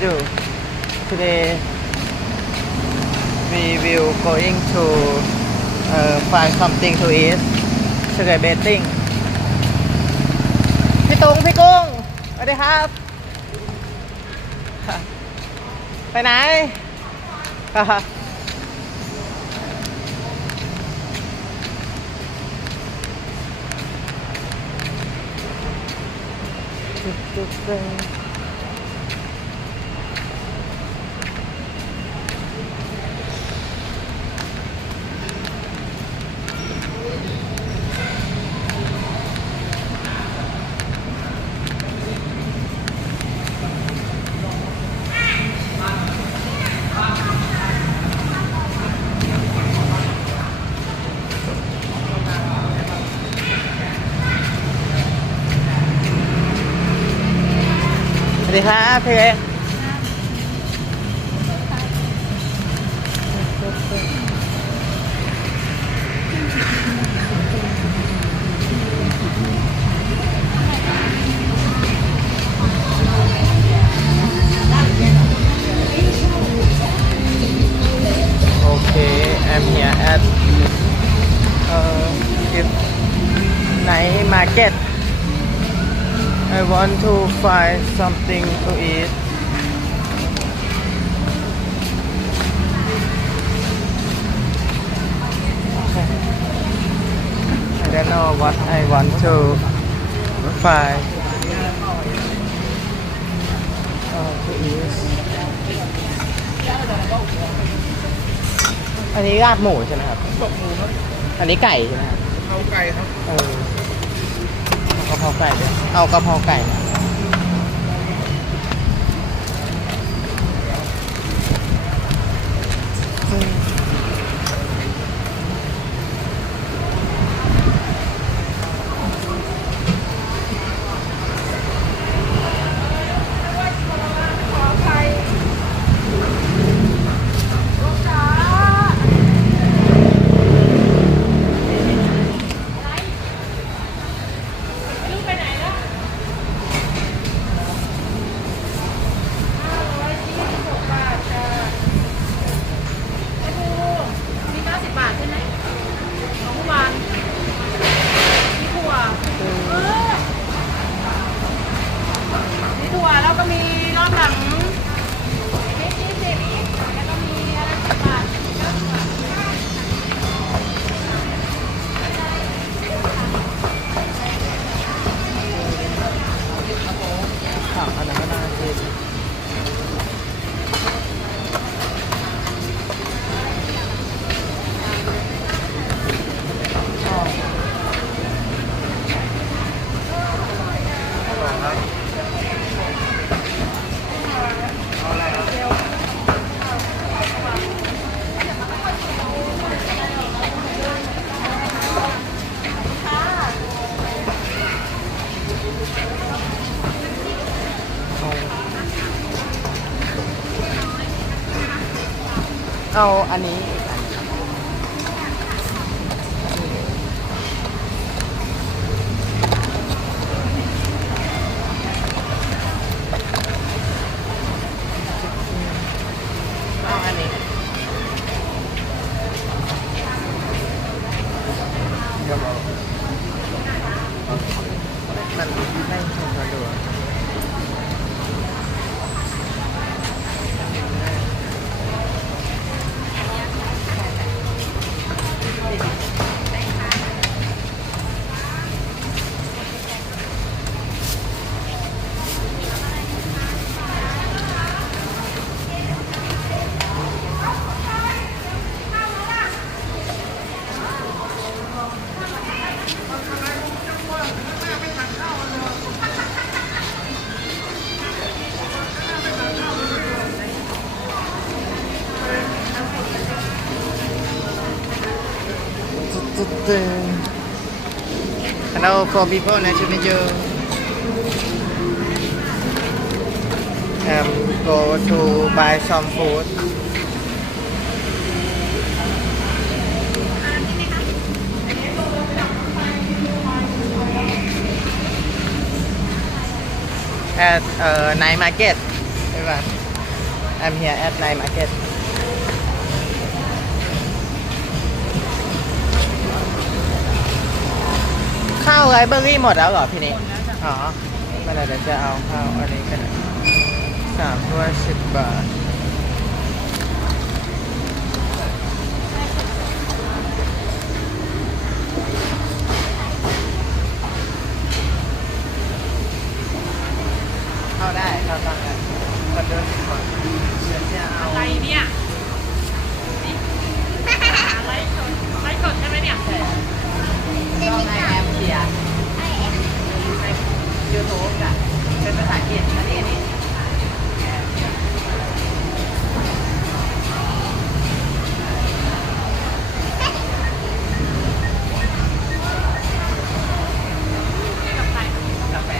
do. Today we will going to find something to eat. Sugar betting. พี่ตุงพี่กุ้งสวัสดีครับ ไปไหน สวัสดีครับพี่เอกโอเค I'm here at night market. I want to find something to eat. Okay. I don't know what I want to find to eat. อันนี้ลาบหมูใช่ไหมครับ ตกหมูครับ อันนี้ไก่ใช่ไหมครับ เอาไก่ครับ กะเพราไก่ด้วยเอากะเพราไก่นะแล้วก็มีรอบหลัง20แล้วก็มีอะไร10 บาทผักอันนั้นก็น่ากินเอาอันนี้เอาอันนี้มันไม่ถูกสะดวกHello for people, nice to meet you. Go to buy some food. At night market. ใช่ป่ะ I'm here at night market ข้าวไรเบอรี่หมดแล้วเหรอพี่นิกอ๋อไม่เป็นไรเดี๋ยวจะเอาข้าวอันนี้กัน3 ถ้วย10 บาทเข้าได้เข้าตั้งได้คนเดินก่อนเดี๋ยวจะเอา อะไรเนี่ยนี่ไลฟ์สดไลฟ์สดใช่ไหมเนี่ย ช่องไอแอมเชียร์ในยูทูบอ่ะเป็นภาษาอังกฤษอันนี้กาแฟ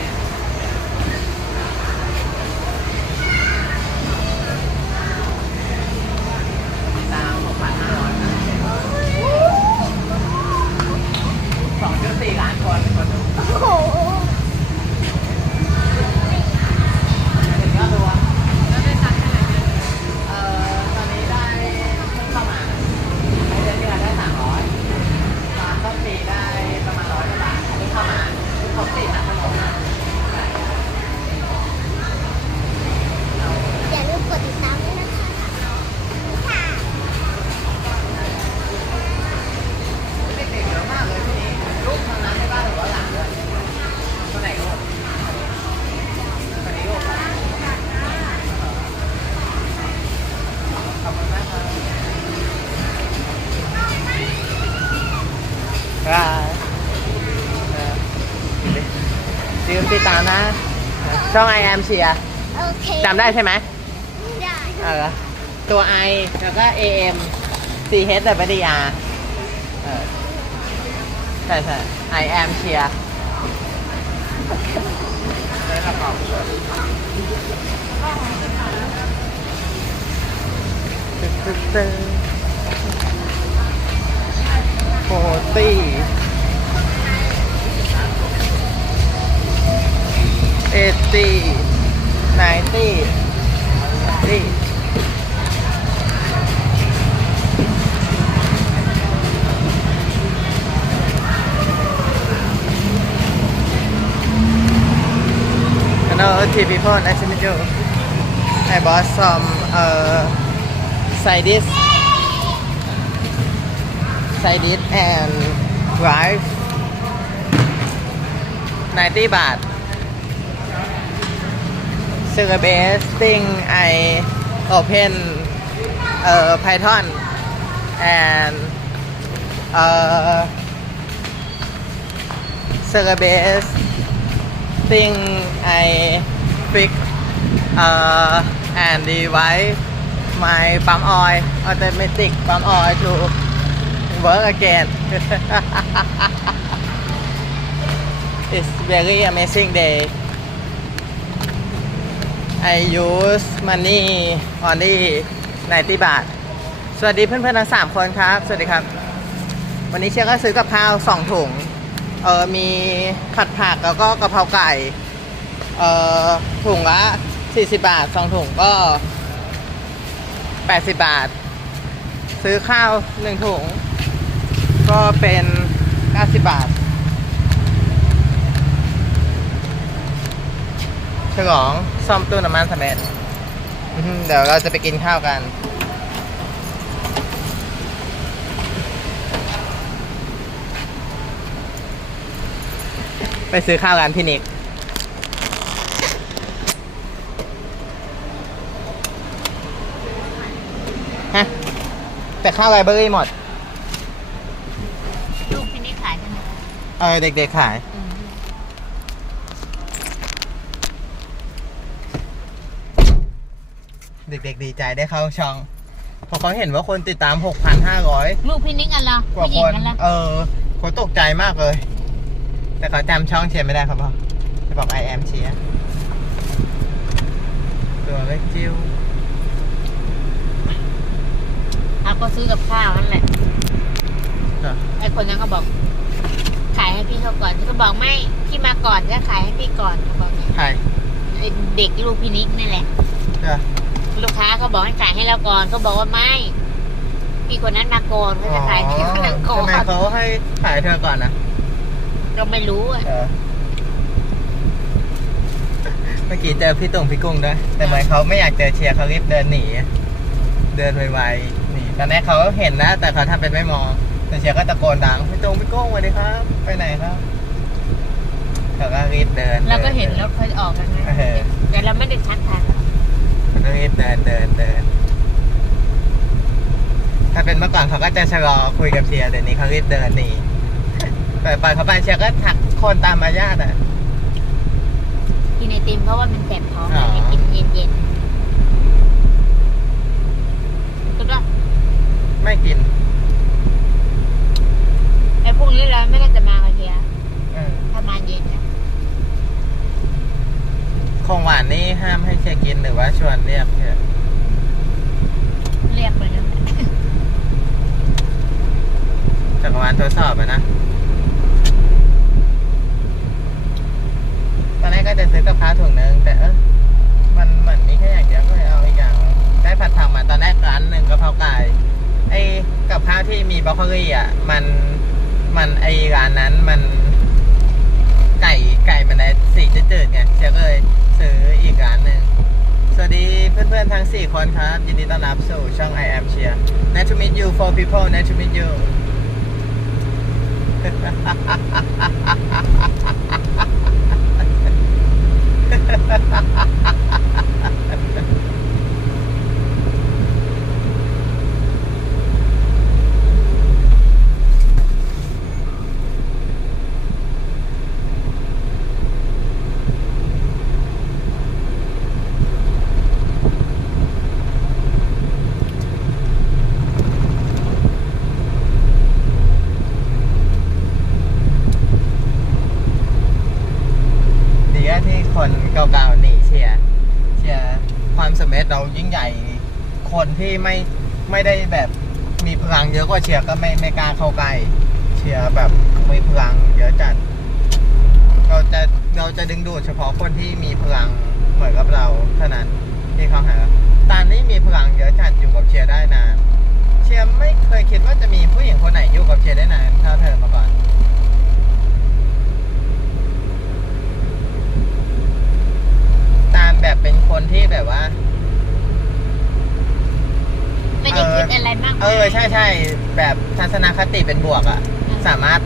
ตาม6,500 2.4 ล้านคนดู โอ้โห ถึงยอดรวม แล้วได้ตังค์เท่าไหร่เนี่ย ตอนนี้ได้เพิ่งเข้ามาในเดือนที่แล้วได้300ตอนต้นปีได้ประมาณ100 กว่าบาทเพิ่งเข้ามาครบ4 นัดทั้งหมด อย่าลืมกดติดตามด้วยนะคะค่ะ เด็กๆเยอะมากเลยที่นี่ลูกทางนั้นได้บ้างหรือว่าหลานด้วยคนไหนลูกคนนี้ลูกขอบคุณมากครับลืมติดตามนะ ช่อง I am เชียร์ โอเค จำได้ใช่ไหม ได้ ตัว I แล้วก็ AM CH W R ใช่ใช่ I am เชียร์โฟตี้80 90 นี่Hello, TV people, nice to meet you. I bought some side dish and rice. 90 baht. Sugar base thing I open Python and sugar base thing I fix and device my pump oil automatic pump oil to work again. It's very amazing day. I use money only 90 บาท สวัสดีเพื่อนๆทั้ง3 คนครับ สวัสดีครับ วันนี้เชียร์ก็ซื้อกับข้าว2 ถุง มีผัดผักแล้วก็กะเพราไก่ ถุงละ40 บาท2 ถุงก็80 บาท ซื้อข้าว1 ถุงก็เป็น90 บาทฉลองซ่อมตู้น้ำมันสำเร็จเดี๋ยวเราจะไปกินข้าวกันไปซื้อข้าวร้านพี่นิกฮะแต่ข้าวไรเบอรี่หมด ลูกที่นี่ขายใช่ไหม เด็กๆขาย เด็กๆดีใจได้เข้าช่องเพราะเขาเห็นว่าคนติดตาม 6,500 ลูกพี่นิกอะไร กว่า ผู้หญิ ค ง น อะไร เขาตกใจมากเลย แต่เขาจำช่องเชียร์ไม่ได้ครับพ่อจะบอก I am เชียร์ตัวเล็กจิ้ว เขาก็ซื้อกับข้าวนั่นแหละไอ้คนนั้นก็บอกขายให้พี่เขาก่อนพี่ก็บอกไม่พี่มาก่อนก็ขายให้พี่ก่อนเขาบอก ใคร ไอ้เด็กลูกพี่นิกนี่แหละ เจ้า ลูกค้าเขาบอกให้ขายให้เราก่อนเขาบอกว่าไม่พี่คนนั้นมาก่อนเขาจะขายให้คนนั้นก่อ ทำไม น เขาให้ขายเธอก่อนนะ ก็ไม่รู้อ่ะ เมื่อกี้เจอพี่ตุ่งพี่กุ้งด้วยแต่เหมือนเขาไม่อยากเจอเชียร์เขารีบเดินหนีเดินไวๆหนีตอนแรกเขาเห็นนะแต่เขาทำเป็นไม่มองแต่เชียร์ก็ตะโกนดังพี่ตุ่งพี่กุ้งสวัสดีครับ ไปไหนครับเขาก็รีบเดิน เราก็เห็นรถเขาออกกันนะแต่เราไม่ได้ชักทาง เขาก็รีบเดินถ้าเป็นเมื่อก่อนเขาก็จะชะลอคุยกับเชียร์แต่นี้เขารีบเดินหนีแต่ปล่อยเขาไปเชียร์ก็ถักคนตามมาญาติอ่ะ กินไอติมเพราะว่ามันแสบท้อง อ๋อ ให้กินเย็นๆถูกป่ะ ไม่กิน ไอ้พวกนี้เราไม่น่าจะมากับเฮีย อืม ถ้ามาเย็นนะ ของหวานนี่ห้ามให้เชียร์กินหรือว่าชวนเรียกเชียร์ เรียกไปนั่นแหละ จักรวาลทดสอบอะนะตอนแรกก็จะซื้อกับข้าวถุงนึงแต่มันเหมือนมีแค่อย่างเดียวก็เลยเอาอีกอย่างได้ผัดผักมาตอนแรกร้านหนึ่งกะเพราไก่ไอ้กับข้าวที่มีบรอกโคลีอ่ะมันไอ้ร้านนั้นมันไก่มันได้สีจืดๆไงเชียร์ก็เลยซื้ออีกร้านหนึ่งสวัสดีเพื่อนๆทั้ง4คนครับยินดีต้อนรับสู่ช่อง I am Cheer Nice to meet you for people Nice to meet you ดีอะที่คนเก่าๆหนีเชียร์ความสำเร็จเรายิ่งใหญ่ คนที่ไม่ได้แบบมีพลังเยอะกว่าเชียร์ก็ไม่กล้าเข้าใกล้เชียร์แบบมีพลังเยอะจัดเราจะดึงดูดเฉพาะคนที่มีพลังเหมือนกับเราเท่านั้นที่เขาหาตานนี่มีพลังเยอะจัดอยู่กับเชียร์ได้นานเชียร์ไม่เคยคิดว่าจะมีผู้หญิงคนไหนอยู่กับเชียร์ได้นานเท่าเธอมาก่อนตาลแบบเป็นคนที่แบบว่า ไม่ได้คิดอะไรมากมาย ใช่แบบทัศนคติเป็นบวกอ่ะ สามารถ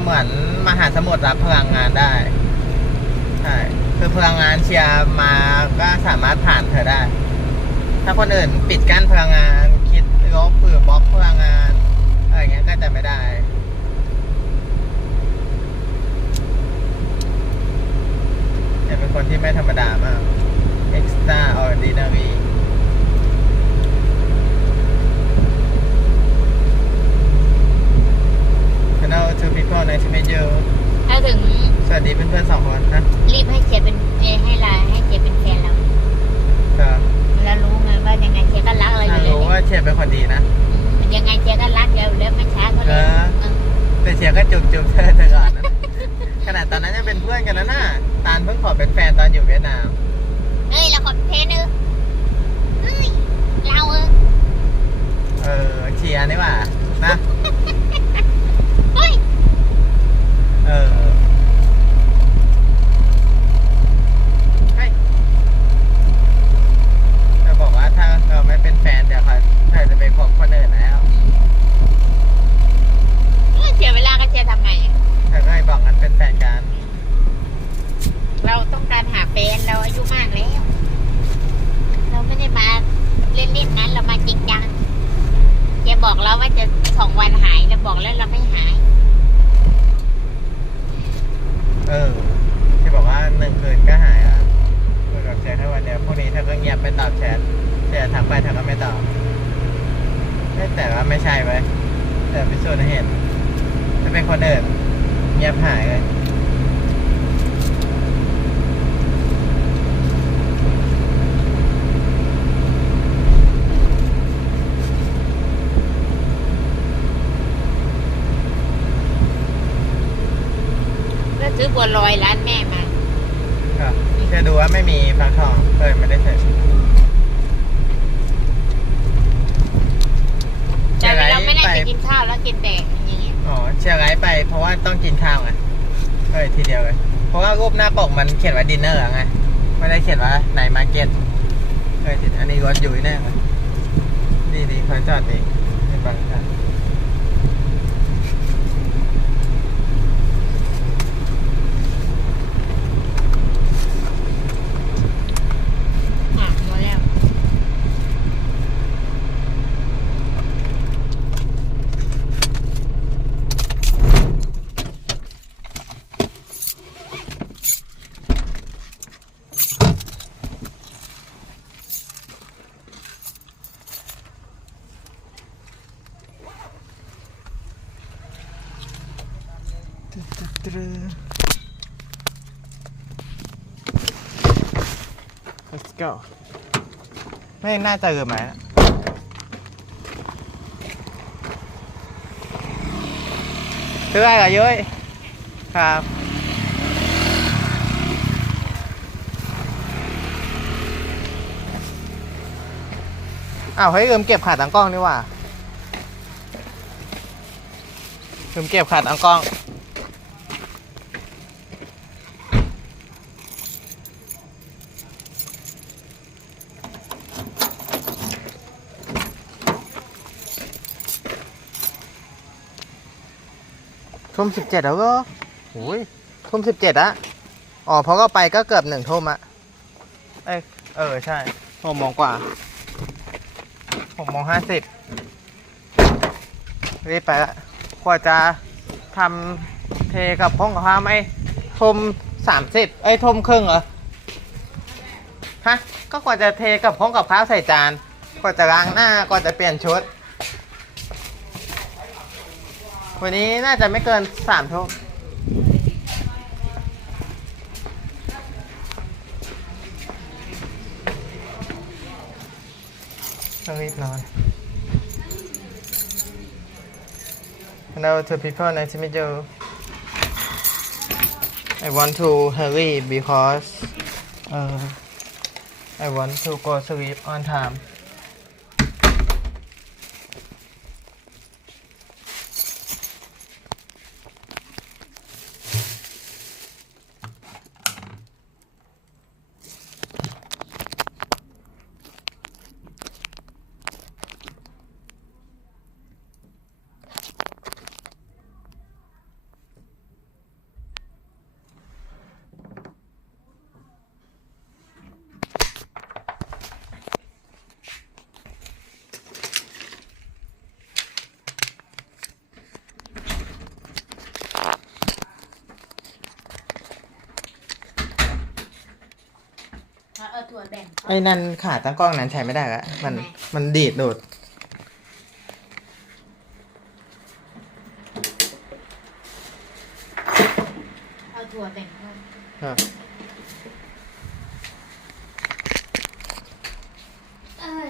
เหมือนมหาสมุทรรับพลังงานได้ใช่คือพลังงานเชียร์มาก็สามารถผ่านเธอได้ ถ้าคนอื่นปิดกั้นพลังงานคิดลบหรือบล็อกพลังงานอะไรเงี้ยก็จะไม่ได้แต่เป็นคนที่ไม่ธรรมดามาก extraordinary Hello to people nice to meet you ถ้าถึง สวัสดีเพื่อนๆ2 คนนะ รีบให้เจเป็นให้ไลน์ให้เจเป็นแฟนเรา ครับ แล้วรู้ไงว่ายังไงเจก็รักเราอยู่เลย รู้ว่าเชียร์เป็นคนดีนะ ยังไงเจก็รักแล้วไม่ช้าก็เลย แต่เชียร์ก็จุบเธอก่อนนะ ขนาดตอนนั้นยังเป็นเพื่อนกันนะน่ะตาลเพิ่งขอเป็นแฟนตอนอยู่เวียดนาม เฮ้ยเราขอเป็นแฟนเฮ้ยเราเชียร์นี่หว่านะ เฮ้ย ให้จะบอกว่าถ้าเราไม่เป็นแฟนเดี๋ยวเธอจะไปพบคนอื่นแล้ว เสียเวลาก็เจทำไง เธอก็ให้บอกงั้นเป็นแฟนกัน เราต้องการหาแฟนเราอายุมากแล้ว เราไม่ได้มาเล่นๆนั้นเรามาจริงจังเจบอกเราว่าจะ2 วันหายเราบอกแล้วเราไม่หาย ที่บอกว่า1 คืนก็หายแล้วคุยกับเชียร์แค่วันเดียวพวกนี้เธอก็เงียบไปตอบแชทเชียร์ทักไปเธอก็ไม่ตอบแต่ว่าไม่ใช่ไว้แต่พิสูจน์ให้เห็นถ้าเป็นคนอื่นเงียบหายเลยซื้อบัวลอยร้านแม่มา ครับจะดูว่าไม่มีฟักทองไม่ได้ใส่ ยร์ไลท์ เราไม่ได้ ไป จะกินข้าวแล้วกินแต่อย่างนี้ อ๋อเชียร์ไลท์ไปเพราะว่าต้องกินข้าวไงทีเดียวเลยเพราะว่ารูปหน้าปกมันเขียนว่าดินเนอร์ไงไม่ได้เขียนว่าไหนมาร์เก็ตอันนี้รถอยู่แน่เลยดีเขาจอดดีไม่บังกัน มาแล้ว Let's go ไม่น่าจะเกิดไหมซื้ออะไรกันเยอะครับอ้าวเฮ้ยลืมเก็บขาตั้งกล้องนี่หว่าลืมเก็บขาตั้งกล้องทุ่ม17แล้วก็โอ้ยทุ่ม17อะอ๋อเพราะก็ไปก็เกือบ1 ทุ่มอะใช่6 โมงกว่า6:50รีบไปละกว่าจะทำเทกับห้องกับข้าวไหมทุ่ม30ทุ่มครึ่งเหรอฮะก็กว่าจะเทกับห้องกับข้าวใส่จานกว่าจะล้างหน้ากว่าจะเปลี่ยนชุดวันนี้น่าจะไม่เกิน3 ทุ่มต้องรีบนอน Hello to people, nice to meet you. I want to hurry because I want to go sleep on time.ถั่วแบ่ง ไอ้นั่นขาตั้งกล้องนั้นใช้ไม่ได้ละมันดีดโดด เอาถั่วแบ่งด้วย ครับ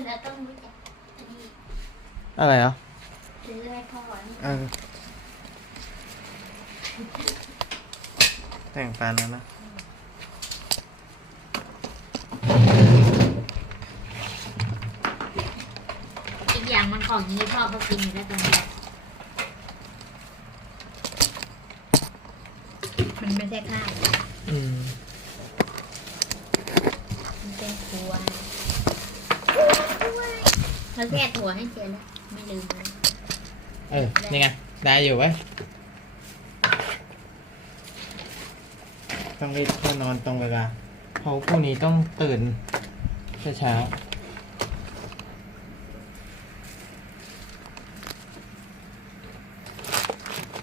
เราต้องรู้จักอันนี้ อะไรเหรอ ซื้อให้พ่อนี่ แต่งฟันแล้วนะ อีกอย่างมันของนี้พ่อก็กินอยู่แล้วตอนนี้มันไม่ใช่ข้าวมันเป็นถั่วเขาแค่ถั่วให้เจอแล้วไม่ลืมเลย นี่ไง ได้อยู่ไว้ยต้องรีบเข้านอนตรงเวลาเพราะพรุ่งนี้ต้องตื่นเช้า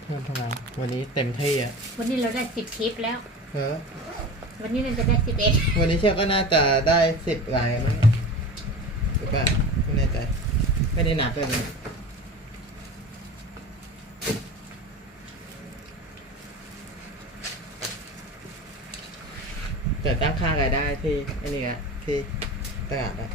เพิ่มพลังวันนี้เต็มที่อ่ะ วันนี้เราได้10 คลิปแล้ว เออ วันนี้เราจะได้11 วันนี้เชื่อก็น่าจะได้10 รายมั้งหรือเปล่าไม่แน่ใจไม่ได้นับเลยนะแต่ตั้งค่ารายได้ที่อันนี้อะที่ตลาดอะ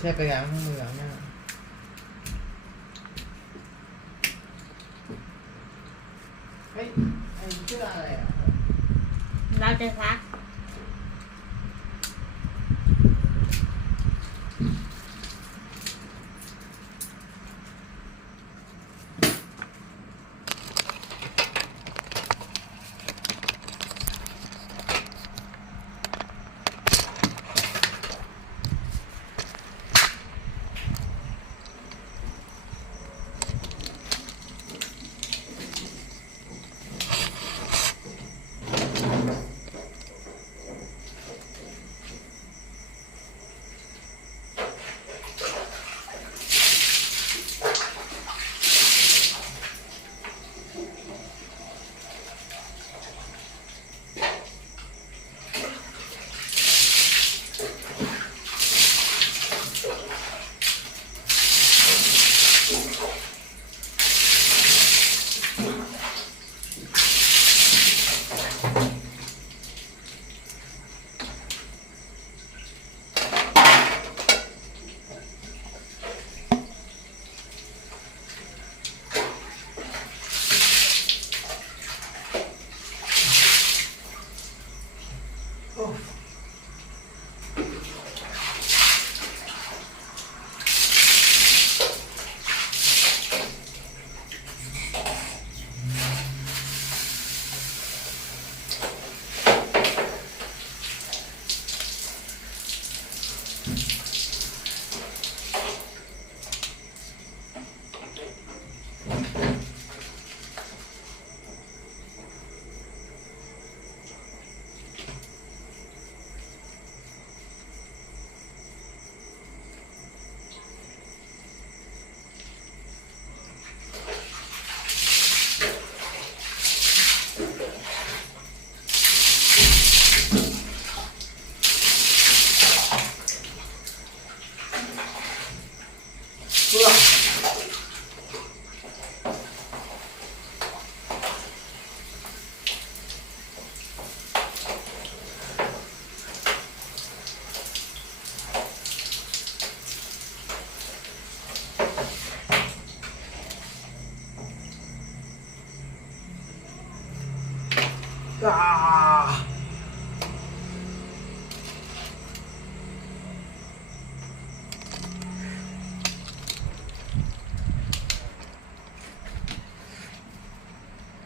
เช็ดไปล้างมือล้างหน้าเฮ้ยไอ้เสื้ออะไรอ่ะ เราจะซัก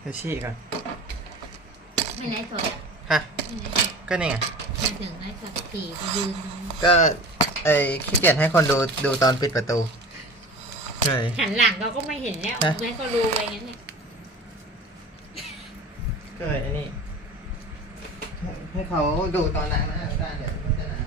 ไปฉี่ก่อน ไม่ไลฟ์สดอ่ะ ฮะ ไม่ไลฟ์สด ก็นี่ไง มาถึงไลฟ์สดขี่ไปยืนตรง ก็ไอ้ขี้เกียจให้คนดูตอนปิดประตูเฮ้ย หันหลังเราก็ไม่เห็นแล้ว ฮะ แม่ก็รู้ไปงั้นเนี่ย ก็เลยไอ้นี่ให้เขาดูตอนนั้นนะอาจารย์เดี๋ยวมันจะนาน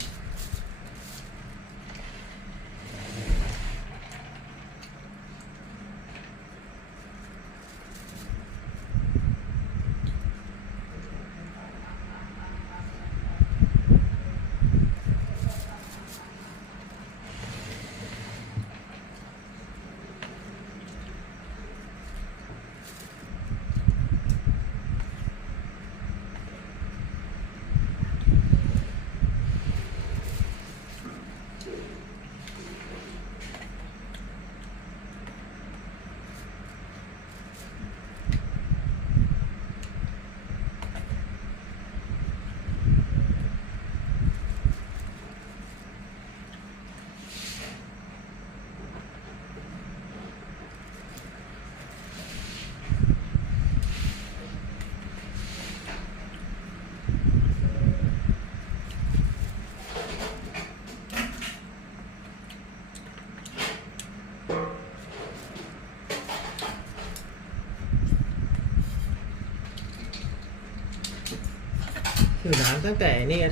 หิวน้ำตั้งแต่นี่ก็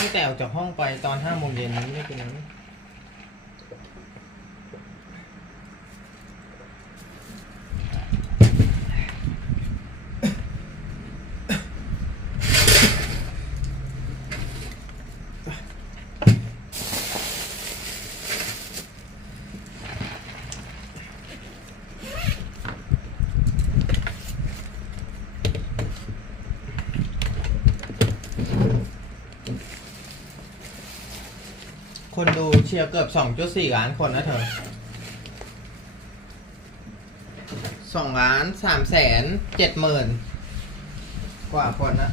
ตั้งแต่ออกจากห้องไปตอน5 โมงเย็นไม่กินน้ำ คนดูเชียร์เกือบ 2.4 ล้านคนนะเธอ2,370,000กว่าคนนะ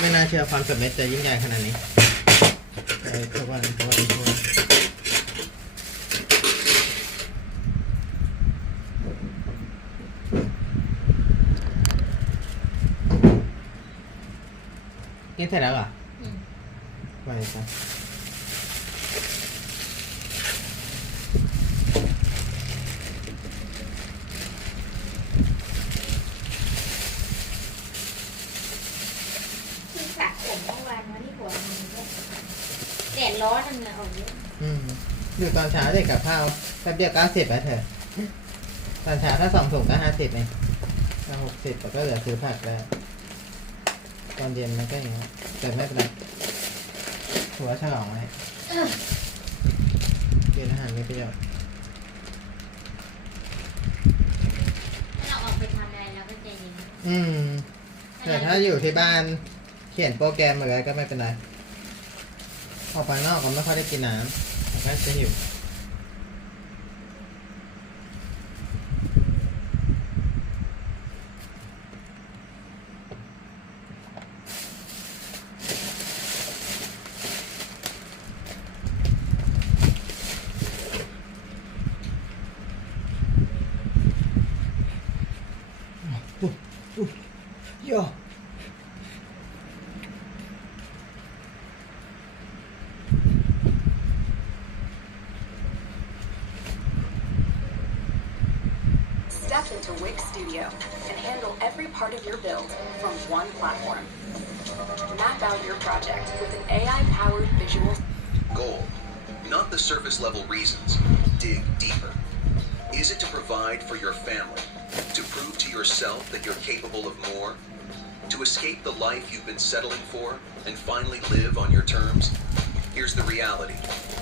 ไม่น่าเชื่อความสำเร็จจะยิ่งใหญ่ขนาดนี้ทุกวันกินเสร็จแล้วเหรอ ไปครับ ที่สระผมเมื่อวานวันที่หัวมันแดดร้อนนั่นนะออกเยอะ อยู่ตอนเช้าเด็กกับข้าวแป๊บเดียว90แล้วเธอตอนเช้าถ้า2 ถุงก็50เองถ้า60แล้วก็เหลือซื้อผักแล้วตอนเย็นมันก็อย่างนี้แต่ไม่เป็นไรถือว่าฉลองไว้กินอาหารมีประโยชน์ ถ้าเราออกไปทำอะไรเราก็ใจเย็น แต่ถ้าอยู่ที่บ้านเขียนโปรแกรมอะไรก็ไม่เป็นไรออกไปนอกก็ไม่ค่อยได้กินน้ำมันก็จะหิวโย่ Step into Wix Studio and handle every part of your build from one platform. Map out your project with an AI-powered visual. Goal, not the surface level reasons. Dig deeper. Is it to provide for your family? To prove to yourself that you're capable of more? To escape the life you've been settling for and finally live on your terms? Here's the reality.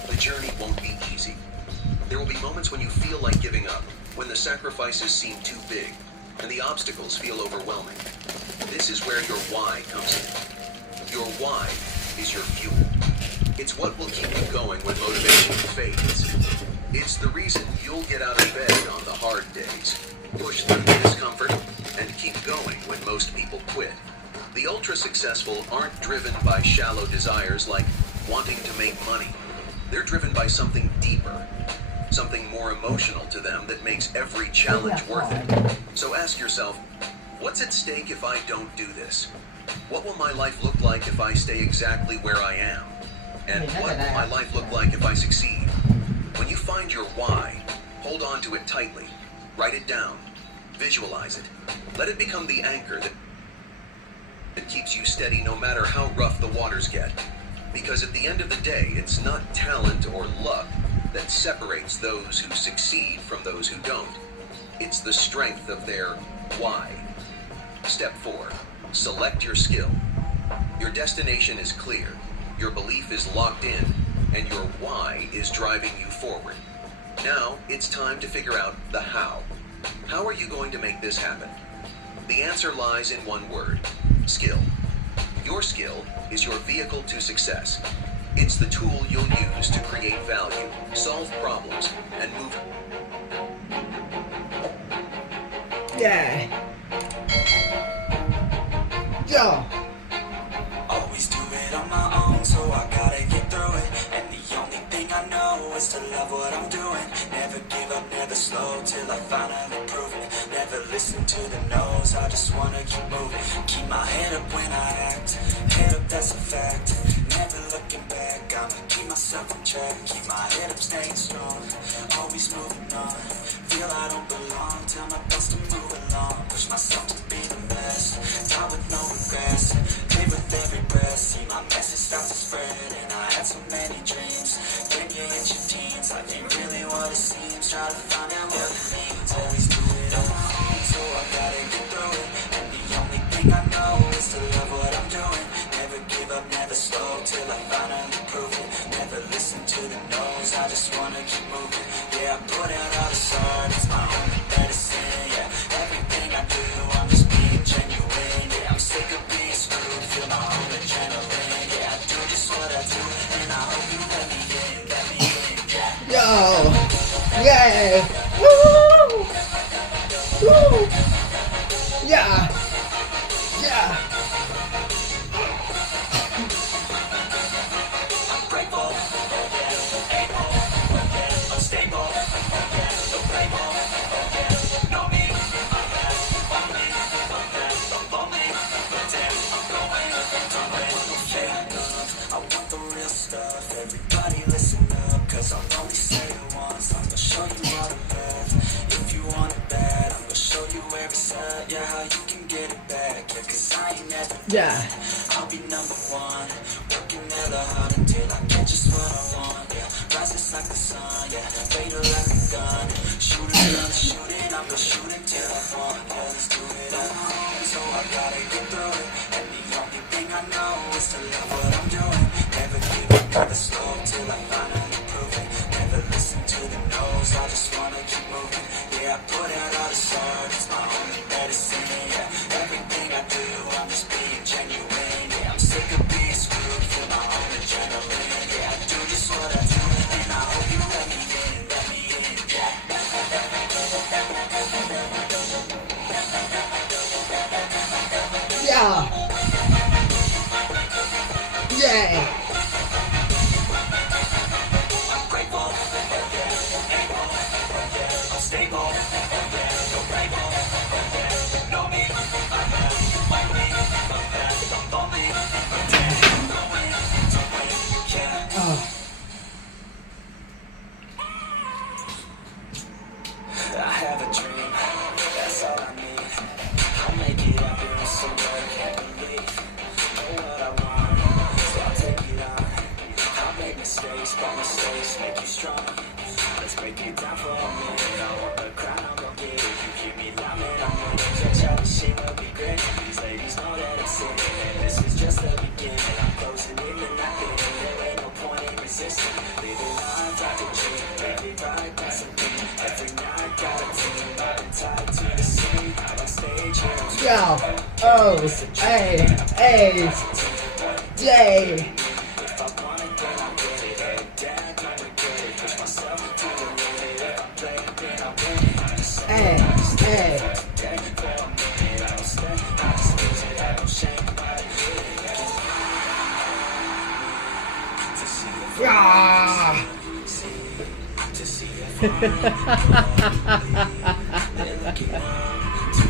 The journey won't be easy. There will be moments when you feel like giving up, when the sacrifices seem too big, and the obstacles feel overwhelming. This is where your why comes in. Your why is your fuel. It's what will keep you going when motivation fades. It's the reason you'll get out of bed on the hard days, push through the discomfort, and keep going when most people quit. The ultra-successful aren't driven by shallow desires like wanting to make money. They're driven by something deeper, something more emotional to them that makes every challenge worth it. So ask yourself, what's at stake if I don't do this? What will my life look like if I stay exactly where I am? And what will my life look like if I succeed? When you find your why, hold on to it tightly. Write it down. Visualize it. Let it become the anchor that keeps you steady no matter how rough the waters get. Because at the end of the day, it's not talent or luck that separates those who succeed from those who don't. It's the strength of their why. Step 4. Select your skill. Your destination is clear, your belief is locked in, and your why is driving you forward. Now, it's time to figure out the how. How are you going to make this happen? The answer lies in one word: skill. Your skill is your vehicle to success. It's the tool you'll use to create value, solve problems, and move. Yeah. Yo. Always do it on my own, so I gotta get through it. And the only thing I know is to love what I'm doing. Never give up, never slow, till I finally prove it. Never listen to the no's, I just wanna keep moving. Keep my head up when I act, head up, that's a fact. Never looking back, I'ma keep myself on track. Keep my head up, staying strong, always moving on. Feel I don't belong, tell my best to move along. Push myself to be the best, die with no regrets. Live with every breath, see my message start to spread. And I had so many dreams, when you hit your teens, life ain't really what it seems. Try to find out what it means, always do it on my own, so I gotta get through it. And the only thing I know is to love what I'm doing. Never give up, never slow, till I finally prove Yeah. I'll be number one, working hella hard until I get just what I want, yeah. Rises like the sun, yeah. Fatal like a gun. Shoot it, gonna shoot it, I'm gonna shoot it till I fall, yeah. Let's do it on my own, so I gotta get through it. And the only thing I know is to love what I'm doing. Never give up, never slow till I finally prove it. Never listen to the no's, I just wanna keep moving. Yeah, I put out all the sword, it's my only medicine, yeah. Everything I do, I'm just being genuine, yeah. I'm sick of being screwed, feel my own adrenaline, yeah. I do just what I do, and I hope you let me in, yeah. Yeah. Yeah. I'm grateful, able, I'm stable, no rival, know me, like me, I'm lonely, going to win, yeah. I have a dream, that's all I need. I'll make it happen with someone I can't believe. Know what I want, so I'll take it on. I'll make mistakes, but mistakes make you strong. Let's break it down for a minute. I want the crown, I'm gonna get it. You keep me lying, I'm gonna judge how this shit will be great. These ladies know that I'm sinning, and this is just the beginning. I'm closing in the night, there ain't no point in resisting. Living life like a dream, baby, right, that's a thing. Every night, got a team, I've been tied to the scene. Out on stage, here I'm Yeah. Oh. Hey. Hey. Yay. if I want it, then I'll get it. Head down, don't regret it. Push myself to the limit. If I play it, then I win it. I just say Hey. it, I just do Hey. it every day. For a minute, I don't stay, I just lose it. I don't shame, I hit it. To see if Yeah. to see if they're looking to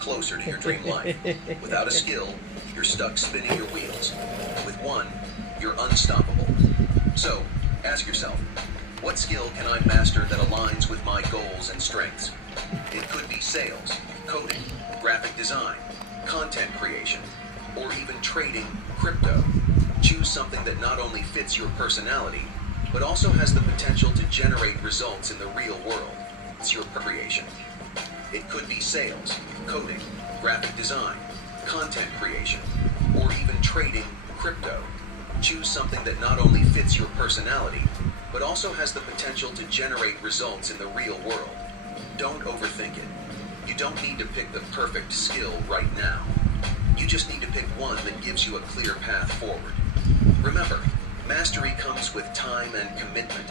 Closer to your dream life. Without a skill, you're stuck spinning your wheels. With one, you're unstoppable. So, ask yourself, what skill can I master that aligns with my goals and strengths? It could be sales, coding, graphic design, content creation, or even trading crypto. Choose something that not only fits your personality, but also has the potential to generate results in the real world. It's your creation. It could be sales, coding, graphic design, content creation, or even trading crypto. Choose something that not only fits your personality, but also has the potential to generate results in the real world. Don't overthink it. You don't need to pick the perfect skill right now. You just need to pick one that gives you a clear path forward. Remember, mastery comes with time and commitment,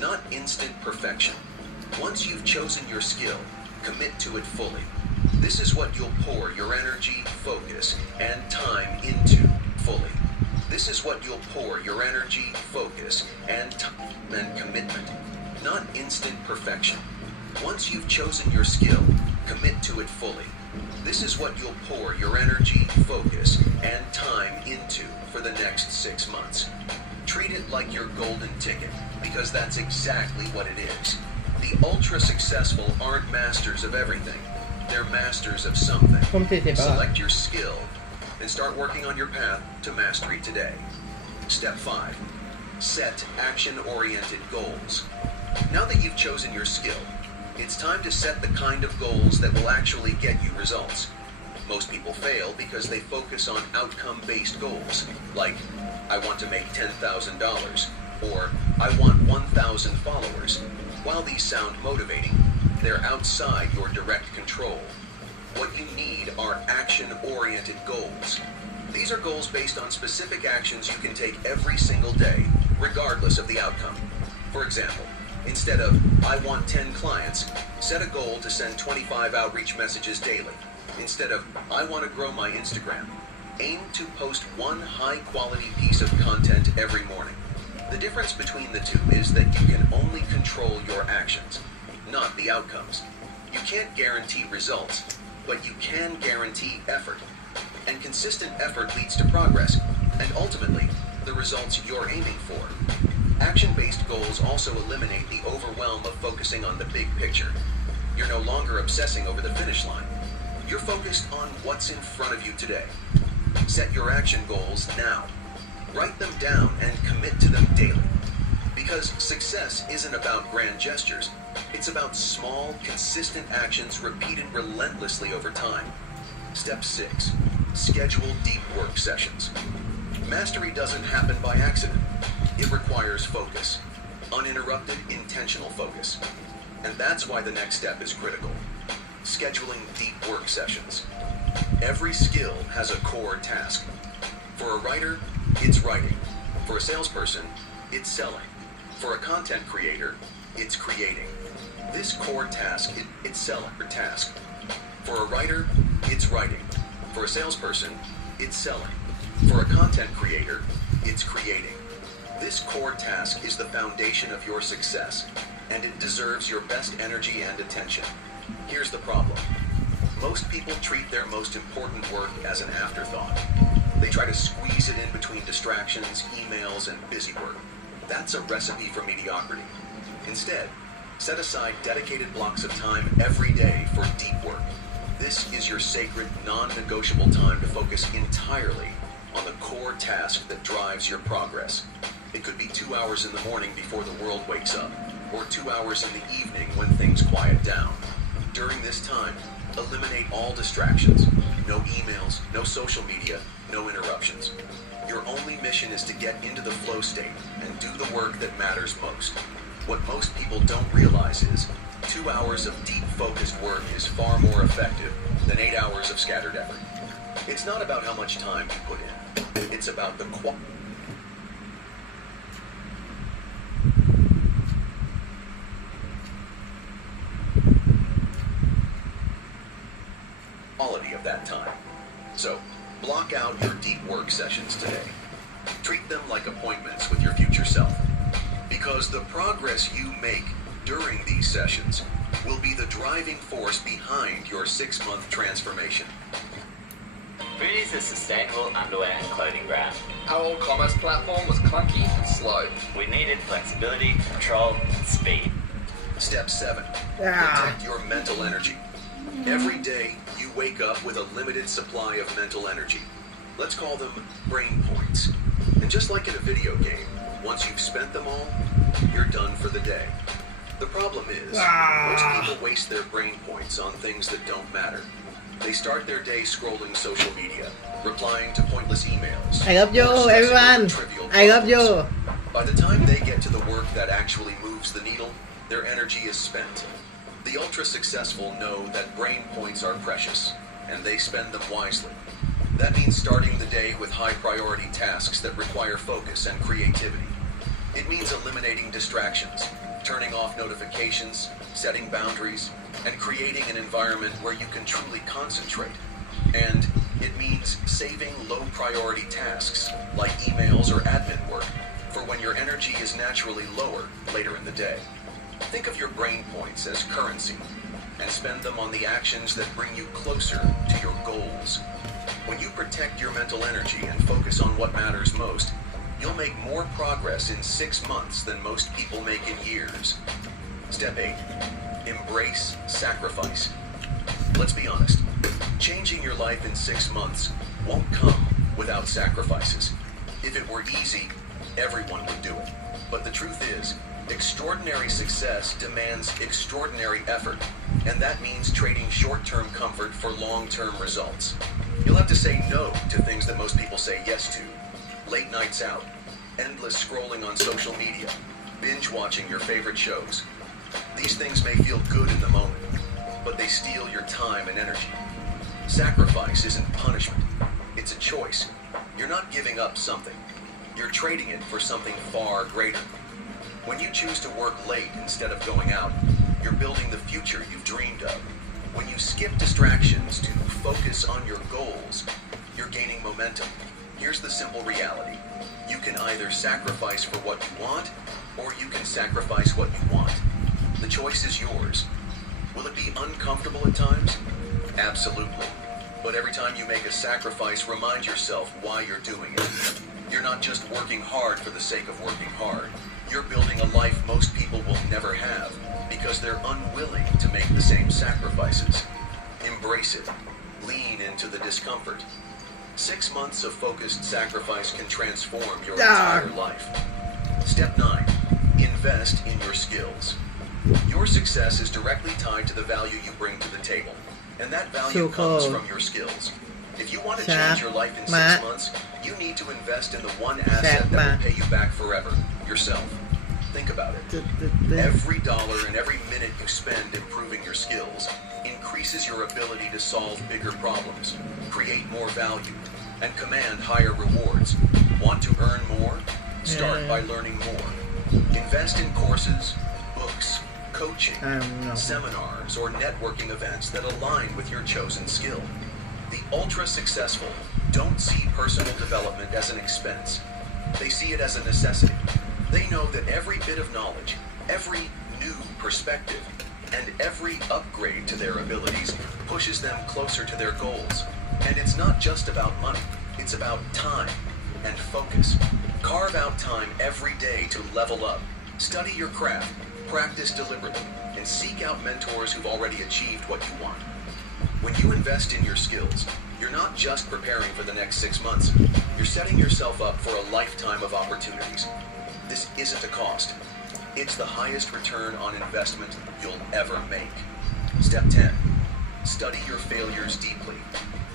not instant perfection. Once you've chosen your skill, commit to it fully. This is what you'll pour your energy, focus, and time into fully. This is what you'll pour your energy, focus, and time and commitment, not instant perfection. Once you've chosen your skill, commit to it fully. This is what you'll pour your energy, focus, and time into for the next 6 months. Treat it like your golden ticket, because that's exactly what it is. The ultra-successful aren't masters of everything. They're masters of something. ผม40 บาท Select your skill and start working on your path to mastery today. Step 5. Set action-oriented goals. Now that you've chosen your skill, it's time to set the kind of goals that will actually get you results. Most people fail because they focus on outcome-based goals, like, I want to make $10,000, or I want 1,000 followers. While these sound motivating, they're outside your direct control. What you need are action-oriented goals. These are goals based on specific actions you can take every single day, regardless of the outcome. For example, instead of, I want 10 clients, set a goal to send 25 outreach messages daily. Instead of, I want to grow my Instagram, aim to post one high-quality piece of content every morning. The difference between the two is that you can only control your actions, not the outcomes. You can't guarantee results, but you can guarantee effort. And consistent effort leads to progress, and ultimately, the results you're aiming for. Action-based goals also eliminate the overwhelm of focusing on the big picture. You're no longer obsessing over the finish line. You're focused on what's in front of you today. Set your action goals now. Write them down and commit to them daily. Because success isn't about grand gestures. It's about small, consistent actions repeated relentlessly over time. Step 6. Schedule deep work sessions. Mastery doesn't happen by accident. It requires focus. Uninterrupted, intentional focus. And that's why the next step is critical. Scheduling deep work sessions. Every skill has a core task. For a writer, it's writing. For a salesperson, it's selling. For a content creator, it's creating. This core task, it's selling or task. For a writer, it's writing. For a salesperson, it's selling. For a content creator, it's creating. This core task is the foundation of your success, and it deserves your best energy and attention. Here's the problem. Most people treat their most important work as an afterthought. They try to squeeze it in between distractions, emails, and busy work. That's a recipe for mediocrity. Instead, set aside dedicated blocks of time every day for deep work. This is your sacred, non-negotiable time to focus entirely on the core task that drives your progress. It could be 2 hours in the morning before the world wakes up, or 2 hours in the evening when things quiet down. During this time, eliminate all distractions. No emails, no social media, no interruptions. Your only mission is to get into the flow state and do the work that matters most. What most people don't realize is 2 hours of deep focused work is far more effective than 8 hours of scattered effort. It's not about how much time you put in. It's about the quality of that time. So, block out your deep work sessions today. Treat them like appointments with your future self. Because the progress you make during these sessions will be the driving force behind your 6-month transformation. Food is a sustainable underwear and clothing brand. Our old commerce platform was clunky and slow. We needed flexibility, control, and speed. Step 7. Protect your mental energy. Every day, you wake up with a limited supply of mental energy. Let's call them brain points. And just like in a video game, once you've spent them all, you're done for the day. The problem is, most people waste their brain points on things that don't matter. They start their day scrolling social media, replying to pointless emails. I love you, or everyone. trivial I love you. problems. By the time they get to the work that actually moves the needle, their energy is spent. The ultra-successful know that brain points are precious, and they spend them wisely. That means starting the day with high-priority tasks that require focus and creativity. It means eliminating distractions, turning off notifications, setting boundaries, and creating an environment where you can truly concentrate. And it means saving low-priority tasks, like emails or admin work, for when your energy is naturally lower later in the day. Think of your brain points as currency, and spend them on the actions that bring you closer to your goals. When you protect your mental energy and focus on what matters most, you'll make more progress in 6 months than most people make in years. Step 8. Embrace sacrifice. Let's be honest. Changing your life in 6 months won't come without sacrifices. If it were easy, everyone would do it. But the truth is, extraordinary success demands extraordinary effort, and that means trading short-term comfort for long-term results. You'll have to say no to things that most people say yes to. Late nights out, endless scrolling on social media, binge-watching your favorite shows. These things may feel good in the moment, but they steal your time and energy. Sacrifice isn't punishment. It's a choice. You're not giving up something. You're trading it for something far greater. When you choose to work late instead of going out, you're building the future you've dreamed of. When you skip distractions to focus on your goals, you're gaining momentum. Here's the simple reality. You can either sacrifice for what you want, or you can sacrifice what you want. The choice is yours. Will it be uncomfortable at times? Absolutely. But every time you make a sacrifice, remind yourself why you're doing it. You're not just working hard for the sake of working hard. You're building a life most people will never have because they're unwilling to make the same sacrifices. Embrace it. Lean into the discomfort. 6 months of focused sacrifice can transform your Yeah. entire life. Step 9. Invest in your skills. Your success is directly tied to the value you bring to the table, and that value comes from your skills. If you want to change your life in 6 months, you need to invest in the one asset that will pay you back forever, yourself. Think about it. Every dollar and every minute you spend improving your skills increases your ability to solve bigger problems, create more value, and command higher rewards. Want to earn more? Start by learning more. Invest in courses, books, coaching, seminars, or networking events that align with your chosen skill. The ultra-successful don't see personal development as an expense. They see it as a necessity. They know that every bit of knowledge, every new perspective, and every upgrade to their abilities pushes them closer to their goals. And it's not just about money. It's about time and focus. Carve out time every day to level up. Study your craft, practice deliberately, and seek out mentors who've already achieved what you want. When you invest in your skills, you're not just preparing for the next 6 months. You're setting yourself up for a lifetime of opportunities. This isn't a cost. It's the highest return on investment you'll ever make. Step 10. Study your failures deeply.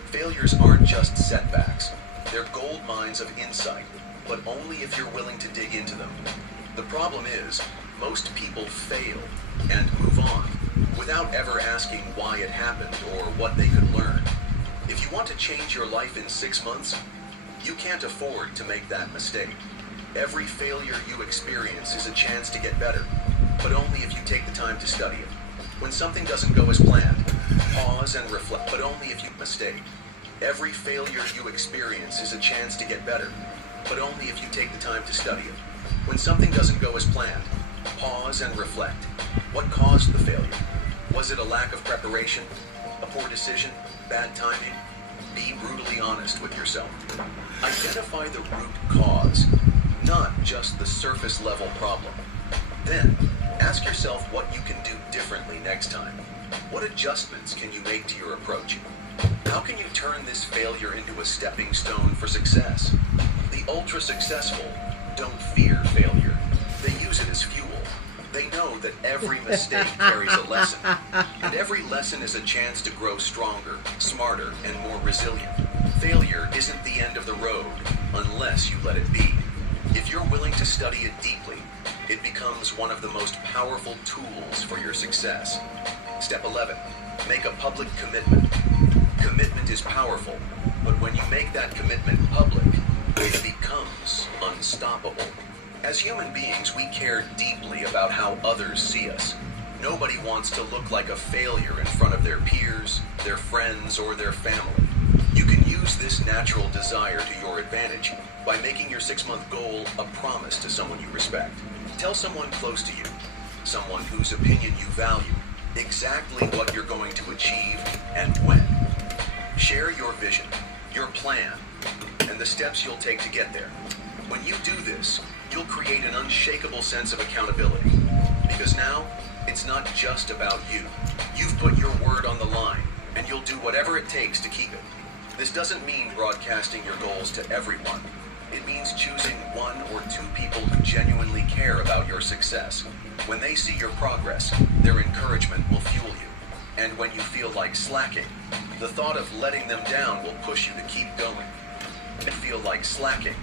Failures aren't just setbacks. They're gold mines of insight, but only if you're willing to dig into them. The problem is, most people fail and move on without ever asking why it happened or what they could learn. If you want to change your life in 6 months, you can't afford to make that mistake. Every failure you experience is a chance to get better, but only if you take the time to study it. When something doesn't go as planned, pause and reflect, but only if you mistake. Every failure you experience is a chance to get better, but only if you take the time to study it. When something doesn't go as planned, pause and reflect. What caused the failure? Was it a lack of preparation? A poor decision? Bad timing? Be brutally honest with yourself. Identify the root cause, not just the surface level problem. Then, ask yourself what you can do differently next time. What adjustments can you make to your approach? How can you turn this failure into a stepping stone for success? The ultra-successful don't fear failure. They use it as fuel. They know that every mistake carries a lesson, and every lesson is a chance to grow stronger, smarter, and more resilient. Failure isn't the end of the road unless you let it be. If you're willing to study it deeply, it becomes one of the most powerful tools for your success. Step 11. Make a public commitment. Commitment is powerful, but when you make that commitment public, it becomes unstoppable. As human beings, we care deeply about how others see us. Nobody wants to look like a failure in front of their peers, their friends, or their family. You can use this natural desire to your advantage by making your 6-month goal a promise to someone you respect. Tell someone close to you, someone whose opinion you value, exactly what you're going to achieve and when. Share your vision, your plan, and the steps you'll take to get there. When you do this, you'll create an unshakable sense of accountability. Because now, it's not just about you. You've put your word on the line, and you'll do whatever it takes to keep it. This doesn't mean broadcasting your goals to everyone. It means choosing 1 or 2 people who genuinely care about your success. When they see your progress, their encouragement will fuel you. And when you feel like slacking, the thought of letting them down will push you to keep going. And feel like slacking.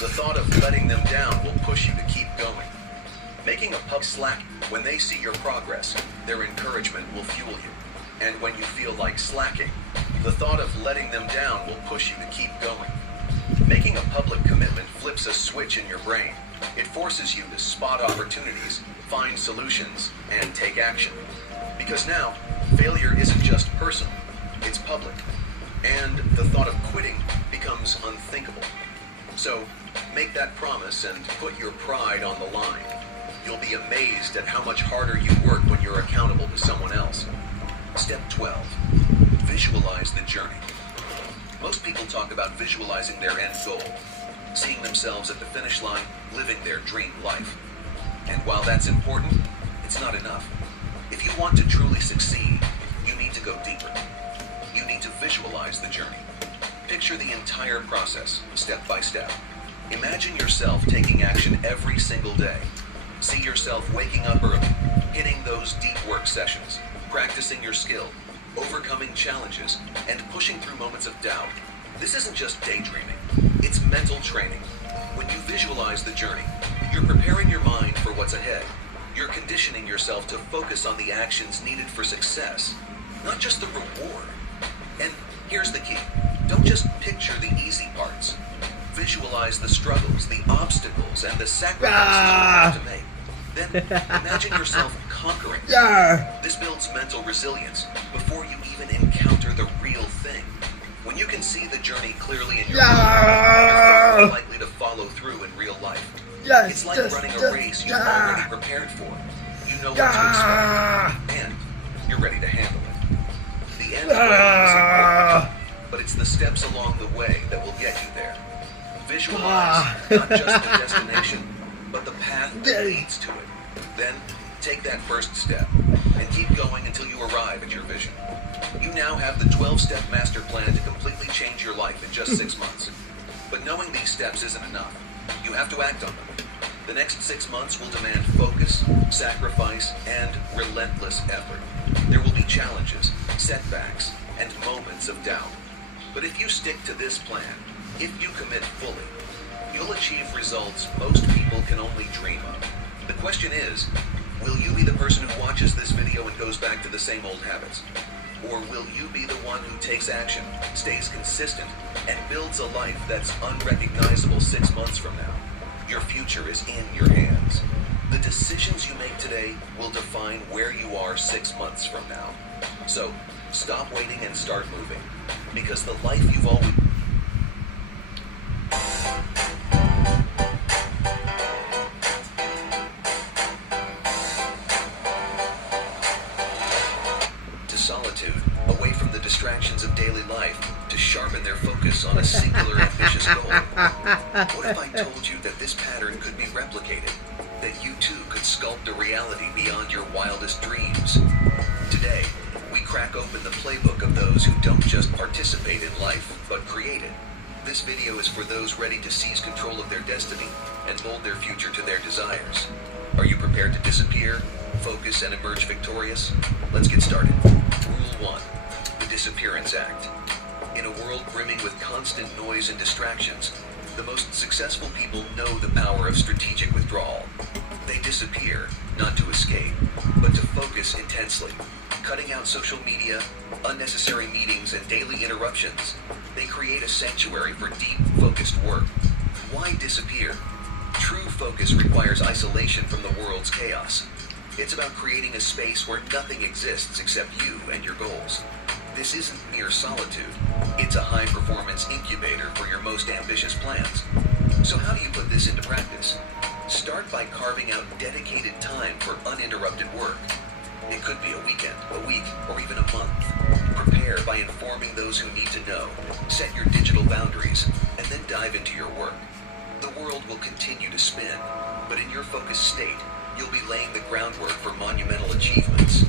The thought of letting them down will push you to keep going. Making a pub slack, when they see your progress, their encouragement will fuel you. And when you feel like slacking, the thought of letting them down will push you to keep going. Making a public commitment flips a switch in your brain. It forces you to spot opportunities, find solutions, and take action. Because now, failure isn't just personal, it's public. And the thought of quitting becomes unthinkable. So, make that promise and put your pride on the line. You'll be amazed at how much harder you work when you're accountable to someone else. Step 12. visualize the journey. Most people talk about visualizing their end goal, seeing themselves at the finish line, living their dream life. And while that's important, it's not enough. If you want to truly succeed, you need to go deeper. You need to visualize the journey. Picture the entire process, step by step. Imagine yourself taking action every single day. See yourself waking up early, hitting those deep work sessions, practicing your skill, overcoming challenges, and pushing through moments of doubt. This isn't just daydreaming, it's mental training. When you visualize the journey, you're preparing your mind for what's ahead. You're conditioning yourself to focus on the actions needed for success, not just the reward. And here's the key. Don't just picture the easy parts. Visualize the struggles, the obstacles, and the sacrifices you have to make. Then imagine yourself conquering. This builds mental resilience before you even encounter the real thing. When you can see the journey clearly in your mind, you're more likely to follow through in real life. It's like running a race you've already prepared for. You know what to expect, and you're ready to handle it. The end goal is important, but it's the steps along the way that will get you there. Visualize not just the destination, but the path that leads to it. Then take that first step and keep going until you arrive at your vision. You now have the 12-step master plan to completely change your life in just 6 months. But knowing these steps isn't enough. You have to act on them. The next 6 months will demand focus, sacrifice, and relentless effort. There will be challenges, setbacks, and moments of doubt. But if you stick to this plan, if you commit fully, you'll achieve results most people can only dream of. The question is, will you be the person who watches this video and goes back to the same old habits? Or will you be the one who takes action, stays consistent, and builds a life that's unrecognizable 6 months from now? Your future is in your hands. The decisions you make today will define where you are 6 months from now. So, stop waiting and start moving. Because the life you've always... solitude, away from the distractions of daily life, to sharpen their focus on a singular ambitious goal. What if I told you that this pattern could be replicated? That you too could sculpt a reality beyond your wildest dreams? Today, we crack open the playbook of those who don't just participate in life, but create it. This video is for those ready to seize control of their destiny and mold their future to their desires. Are you prepared to disappear, focus, and emerge victorious? Let's get started. Rule 1. The Disappearance Act. In a world brimming with constant noise and distractions, the most successful people know the power of strategic withdrawal. They disappear, not to escape, but to focus intensely. Cutting out social media, unnecessary meetings, and daily interruptions, they create a sanctuary for deep, focused work. Why disappear? True focus requires isolation from the world's chaos. It's about creating a space where nothing exists except you and your goals. This isn't mere solitude. It's a high-performance incubator for your most ambitious plans. So how do you put this into practice? Start by carving out dedicated time for uninterrupted work. It could be a weekend, a week, or even a month. Prepare by informing those who need to know. Set your digital boundaries, and then dive into your work. The world will continue to spin, but in your focused state, you'll be laying the groundwork for monumental achievements.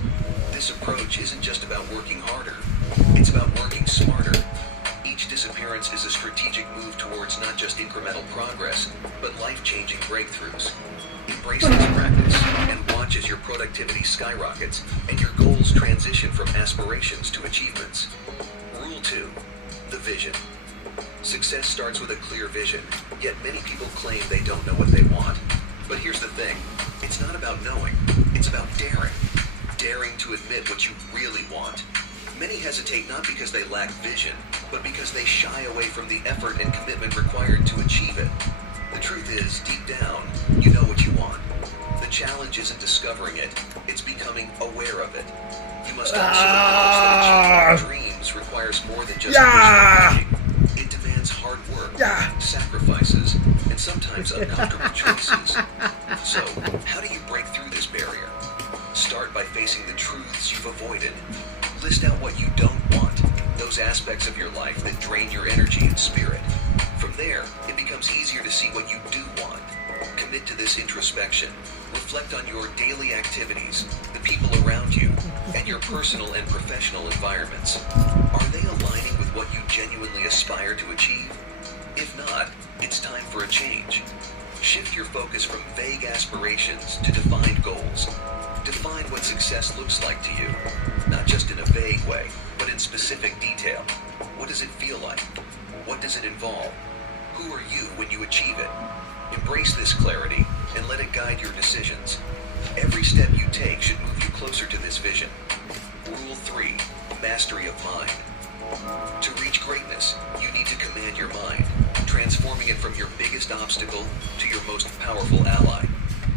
This approach isn't just about working harder, it's about working smarter. Each disappearance is a strategic move towards not just incremental progress, but life-changing breakthroughs. Embrace this practice and watch as your productivity skyrockets and your goals transition from aspirations to achievements. Rule 2. The Vision. Success starts with a clear vision, yet many people claim they don't know what they want. But here's the thing, it's not about knowing, it's about daring. Daring to admit what you really want. Many hesitate not because they lack vision, but because they shy away from the effort and commitment required to achieve it. The truth is, deep down, you know what you want. The challenge isn't discovering it, it's becoming aware of it. You must also acknowledge that achieving your dreams requires more than just thinking. It demands hard work, sacrifices, and sometimes uncomfortable choices. So, how do you break through this barrier? Start by facing the truths you've avoided. List out what you don't want. those aspects of your life that drain your energy and spirit. From there, it becomes easier to see what you do want. Commit to this introspection. Reflect on your daily activities, the people around you, and your personal and professional environments. Are they aligning with what you genuinely aspire to achieve? If not, it's time for a change. Shift your focus from vague aspirations to defined goals. Define what success looks like to you, not just in a vague way, but in specific detail. What does it feel like? What does it involve? Who are you when you achieve it? Embrace this clarity and let it guide your decisions. Every step you take should move you closer to this vision. Rule 3. Mastery of mind. To reach greatness, you need to command your mind, transforming it from your biggest obstacle to your most powerful ally.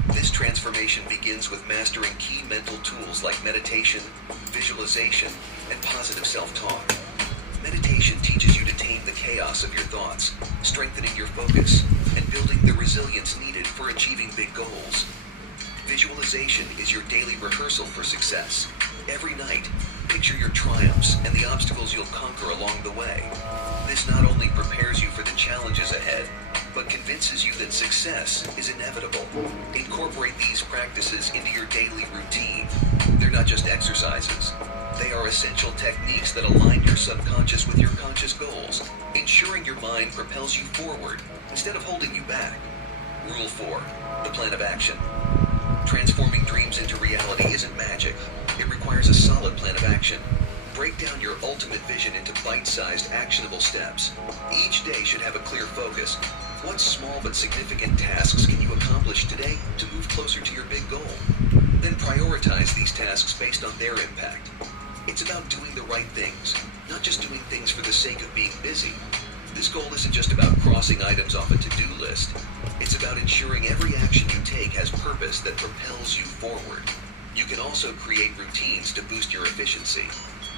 This transformation begins with mastering key mental tools like meditation, visualization, and positive self-talk. Meditation teaches you to tame the chaos of your thoughts, strengthening your focus, and building the resilience needed for achieving big goals. Visualization is your daily rehearsal for success. Every night, picture your triumphs and the obstacles you'll conquer along the way. This not only prepares you for the challenges ahead, but convinces you that success is inevitable. Incorporate these practices into your daily routine. They're not just exercises. They are essential techniques that align your subconscious with your conscious goals, ensuring your mind propels you forward instead of holding you back. Rule 4. The plan of action. Transforming dreams into reality isn't magic. It requires a solid plan of action. Break down your ultimate vision into bite-sized, actionable steps. Each day should have a clear focus. What small but significant tasks can you accomplish today to move closer to your big goal? Then prioritize these tasks based on their impact. It's about doing the right things, not just doing things for the sake of being busy. This goal isn't just about crossing items off a to-do list. It's about ensuring every action you take has purpose that propels you forward. You can also create routines to boost your efficiency.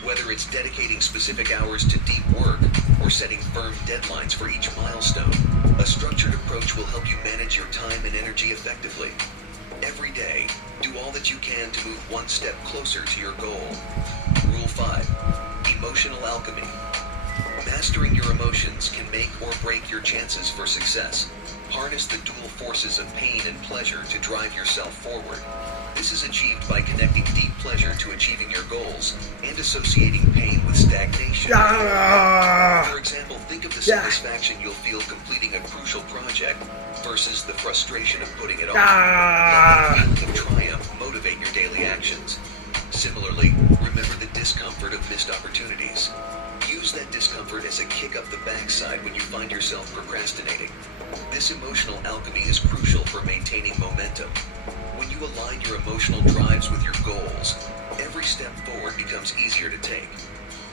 Whether it's dedicating specific hours to deep work or setting firm deadlines for each milestone, a structured approach will help you manage your time and energy effectively. Every day, do all that you can to move one step closer to your goal. Rule 5. Emotional alchemy. Mastering your emotions can make or break your chances for success. Harness the dual forces of pain and pleasure to drive yourself forward. This is achieved by connecting deep pleasure to achieving your goals and associating pain with stagnation. For example, think of the satisfaction you'll feel completing a crucial project versus the frustration of putting it off. Let the feeling of triumph motivate your daily actions. Similarly, remember the discomfort of missed opportunities. Use that discomfort as a kick up the backside when you find yourself procrastinating. This emotional alchemy is crucial for maintaining momentum. When you align your emotional drives with your goals, every step forward becomes easier to take.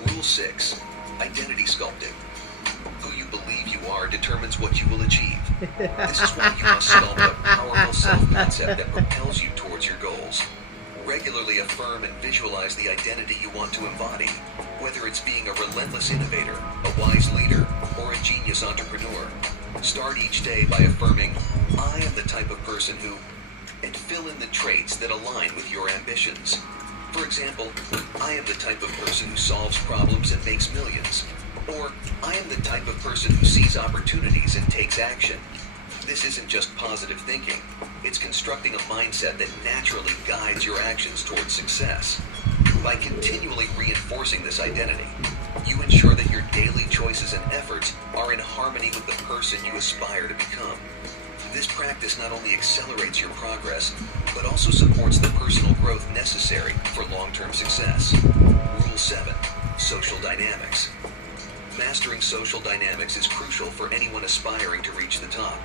Rule 6. Identity sculpting. Who you believe you are determines what you will achieve. This is why you must sculpt a powerful self-concept that propels you towards your goals. Regularly affirm and visualize the identity you want to embody, whether it's being a relentless innovator, a wise leader, or a genius entrepreneur. Start each day by affirming, I am the type of person who, and fill in the traits that align with your ambitions. For example, I am the type of person who solves problems and makes millions. Or, I am the type of person who sees opportunities and takes action. This isn't just positive thinking. It's constructing a mindset that naturally guides your actions towards success. By continually reinforcing this identity, you ensure that your daily choices and efforts are in harmony with the person you aspire to become. This practice not only accelerates your progress, but also supports the personal growth necessary for long-term success. Rule 7. Social dynamics. Mastering social dynamics is crucial for anyone aspiring to reach the top.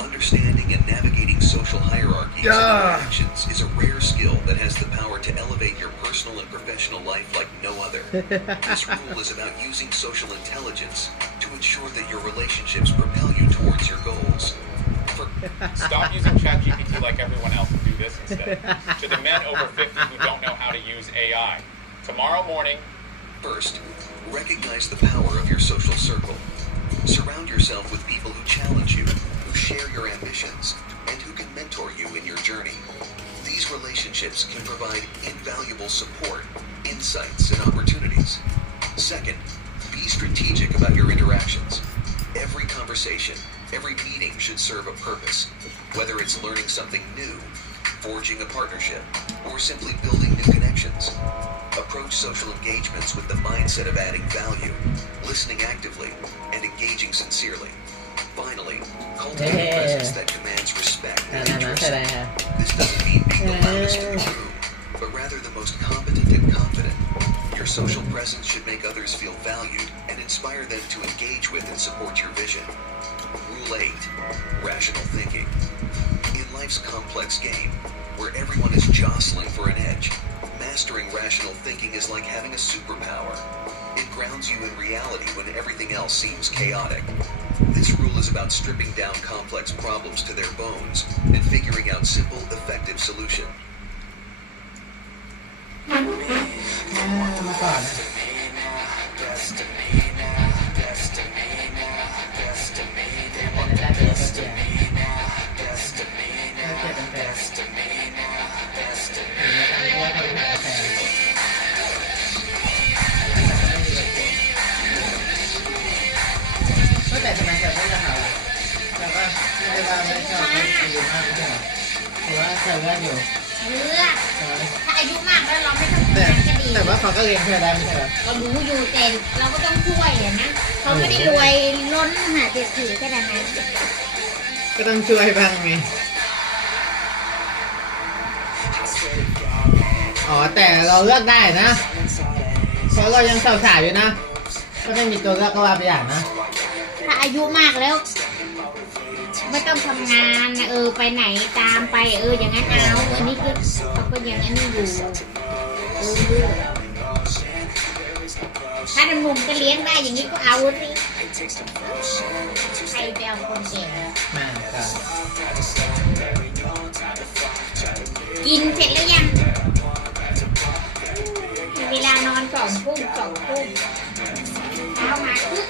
Understanding and navigating social hierarchies and interactions is a rare skill that has the power to elevate your personal and professional life like no other. This rule is about using social intelligence to ensure that your relationships propel you towards your goals. Stop using ChatGPT like everyone else and do this instead. To the men over 50 who don't know how to use AI, tomorrow morning. First, recognize the power of your social circle. Surround yourself with people who challenge you, who share your ambitions, and who can mentor you in your journey. These relationships can provide invaluable support, insights, and opportunities. Second, strategic about your interactions. Every conversation, every meeting should serve a purpose, whether it's learning something new, forging a partnership, or simply building new connections. Approach social engagements with the mindset of adding value, listening actively, and engaging sincerely. Finally, cultivate a presence that commands respect and นั่น interest. ใช่ไหมฮะ This doesn't mean being the loudest in the room, but rather the most competent and confident. Your social presence should make others feel valued and inspire them to engage with and support your vision. Rule 8. Rational thinking. In life's complex game, where everyone is jostling for an edge, mastering rational thinking is like having a superpower. It grounds you in reality when everything else seems chaotic. This rule is about stripping down complex problems to their bones and figuring out simple, effective solutions. มาก่อน แต่ทำไมเธอไม่จะหาแต่ว่าไม่ได้ว่าไม่ชอบไม่ดีมากไม่ใช่หรอหรือว่าเธอเลือกอยู่ เลือกถ้าอายุมากแล้วเราไม่ต้อง แต่ ทำงานก็ดี แต่ว่าเขาก็เลี้ยงเธอได้ไม่ใช่หรอ ก็รู้อยู่แต่เราก็ต้องช่วยอะนะเขาไม่ได้รวยล้นหาเศรษฐีขนาดนั้น ก็ต้องช่วยบ้างไงอ๋อแต่เราเลือกได้นะเพราะเรายังสาวๆอยู่นะก็ไม่มีตัวเลือกก็ว่าไปอย่างนะ ถ้าอายุมากแล้ว ไม่ต้องทำงานนะไปไหนตามไปอย่างนั้นเอาอันนี้คือเขาก็ยังอันนี้อยู่ถ้าหนุ่มก็เลี้ยงได้อย่างนี้ก็เอาสิใครไปเอาคนแก่ มาก็ กินเสร็จแล้วยังเวลานอน2 ทุ่มเช้ามาปุ๊บ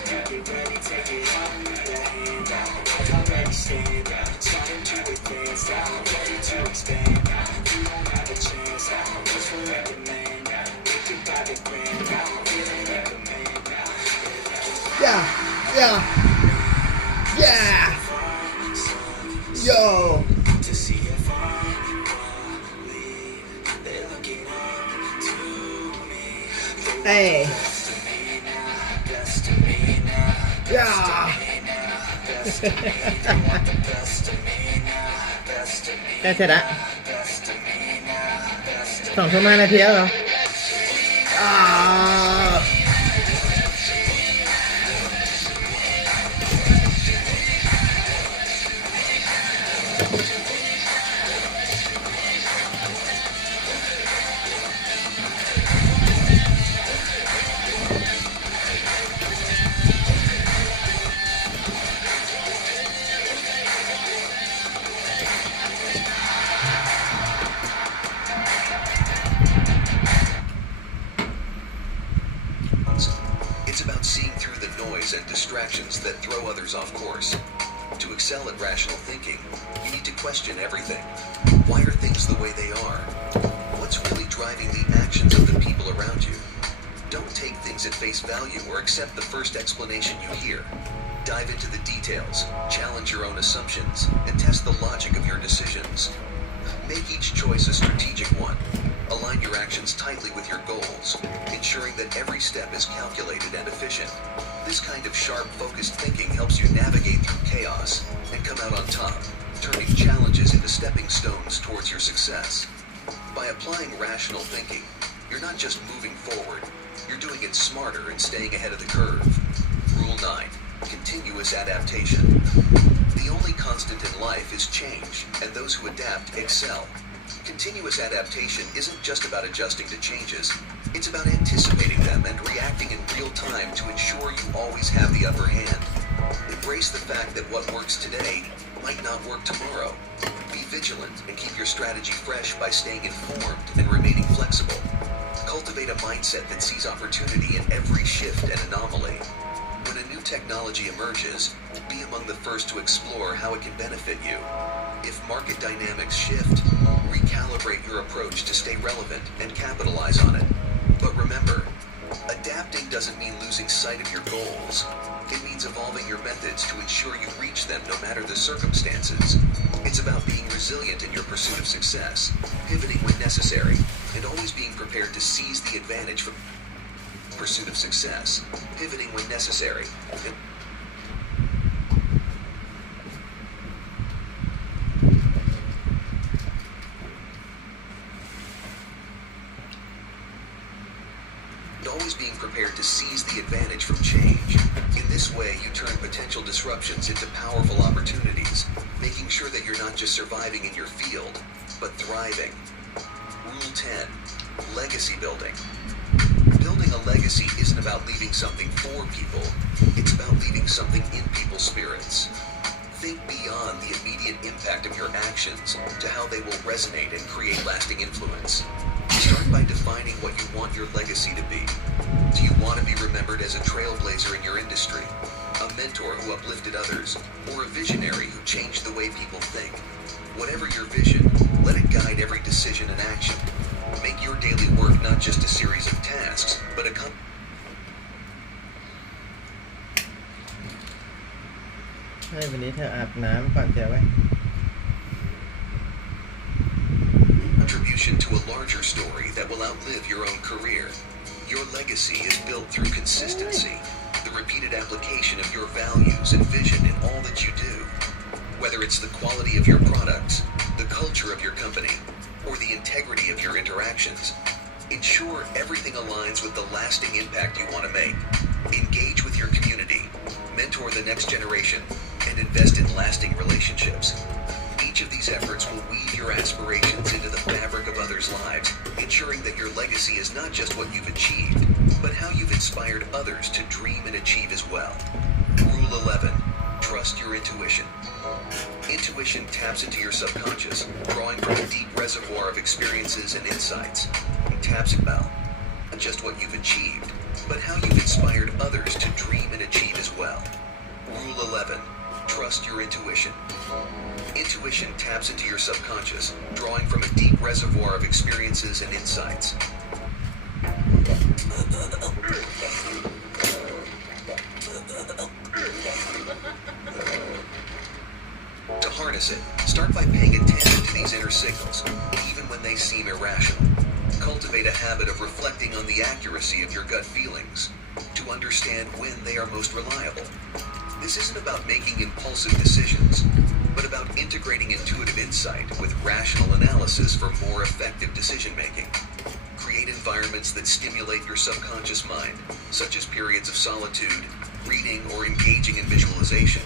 Yo. Hey. Yeah. ใกล้เสร็จละ2 ชั่วโมงนาทีแล้วเหรอIt's about seeing through the noise and distractions that throw others off course. To excel at rational thinking, you need to question everything. Why are things the way they are? What's really driving the actions of the people around you? Don't take things at face value or accept the first explanation you hear. Dive into the details, challenge your own assumptions, and test the logic of your decisions. Make each choice a strategic one. Align your actions tightly with your goals, ensuring that every step is calculated and efficient. This kind of sharp, focused thinking helps you navigate through chaos and come out on top, turning challenges into stepping stones towards your success. By applying rational thinking, you're not just moving forward, you're doing it smarter and staying ahead of the curve. Rule 9. Continuous adaptation. The only constant in life is change, and those who adapt excel. Continuous adaptation isn't just about adjusting to changes, it's about anticipating them and reacting in real time to ensure you always have the upper hand. Embrace the fact that what works today might not work tomorrow. Be vigilant and keep your strategy fresh by staying informed and remaining flexible. Cultivate a mindset that sees opportunity in every shift and anomaly. When a new technology emerges, be among the first to explore how it can benefit you. If market dynamics shift, recalibrate your approach to stay relevant and capitalize on it. But remember, adapt Adapting doesn't mean losing sight of your goals. It means evolving your methods to ensure you reach them no matter the circumstances. It's about being resilient in your pursuit of success, pivoting when necessary, and always being prepared to seize the advantage from pursuit of success, pivoting when necessary. Always being prepared to seize the advantage from change. In this way, you turn potential disruptions into powerful opportunities, making sure that you're not just surviving in your field, but thriving. Rule 10. Legacy building. Building a legacy isn't about leaving something for people, it's about leaving something in people's spirits. Think beyond the immediate impact of your actions to how they will resonate and create lasting influence. Start by defining what you want your legacy to be. Do you want to be remembered as a trailblazer in your industry, a mentor who uplifted others, or a visionary who changed the way people think? Whatever your vision, let it guide every decision and action. Make your daily work not just a series of tasks, but a contribution to a larger story that will outlive your own career. Your legacy is built through consistency, the repeated application of your values and vision in all that you do. Whether it's the quality of your products, the culture of your company, or the integrity of your interactions, ensure everything aligns with the lasting impact you want to make. Engage with your community, mentor the next generation, and invest in lasting relationships. Each of these efforts will weave your aspirations into the fabric of others' lives, ensuring that your legacy is not just what you've achieved, but how you've inspired others to dream and achieve as well. Rule 11. Trust your intuition. Intuition taps into your subconscious, drawing from a deep reservoir of experiences and insights. It taps about not just what you've achieved, but how you've inspired others to dream and achieve as well. Rule 11. Trust your intuition. Intuition taps into your subconscious, drawing from a deep reservoir of experiences and insights. To harness it, start by paying attention to these inner signals, even when they seem irrational. Cultivate a habit of reflecting on the accuracy of your gut feelings to understand when they are most reliable. This isn't about making impulsive decisions, but about integrating intuitive insight with rational analysis for more effective decision-making. Create environments that stimulate your subconscious mind, such as periods of solitude, reading, or engaging in visualization.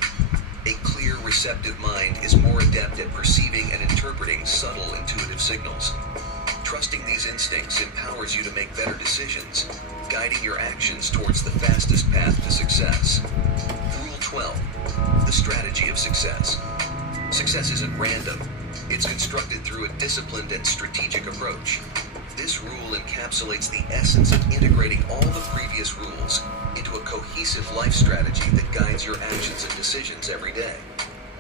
A clear, receptive mind is more adept at perceiving and interpreting subtle intuitive signals. Trusting these instincts empowers you to make better decisions, guiding your actions towards the fastest path to success. Rule 12. The strategy of success. Success isn't random. It's constructed through a disciplined and strategic approach. This rule encapsulates the essence of integrating all the previous rules into a cohesive life strategy that guides your actions and decisions every day.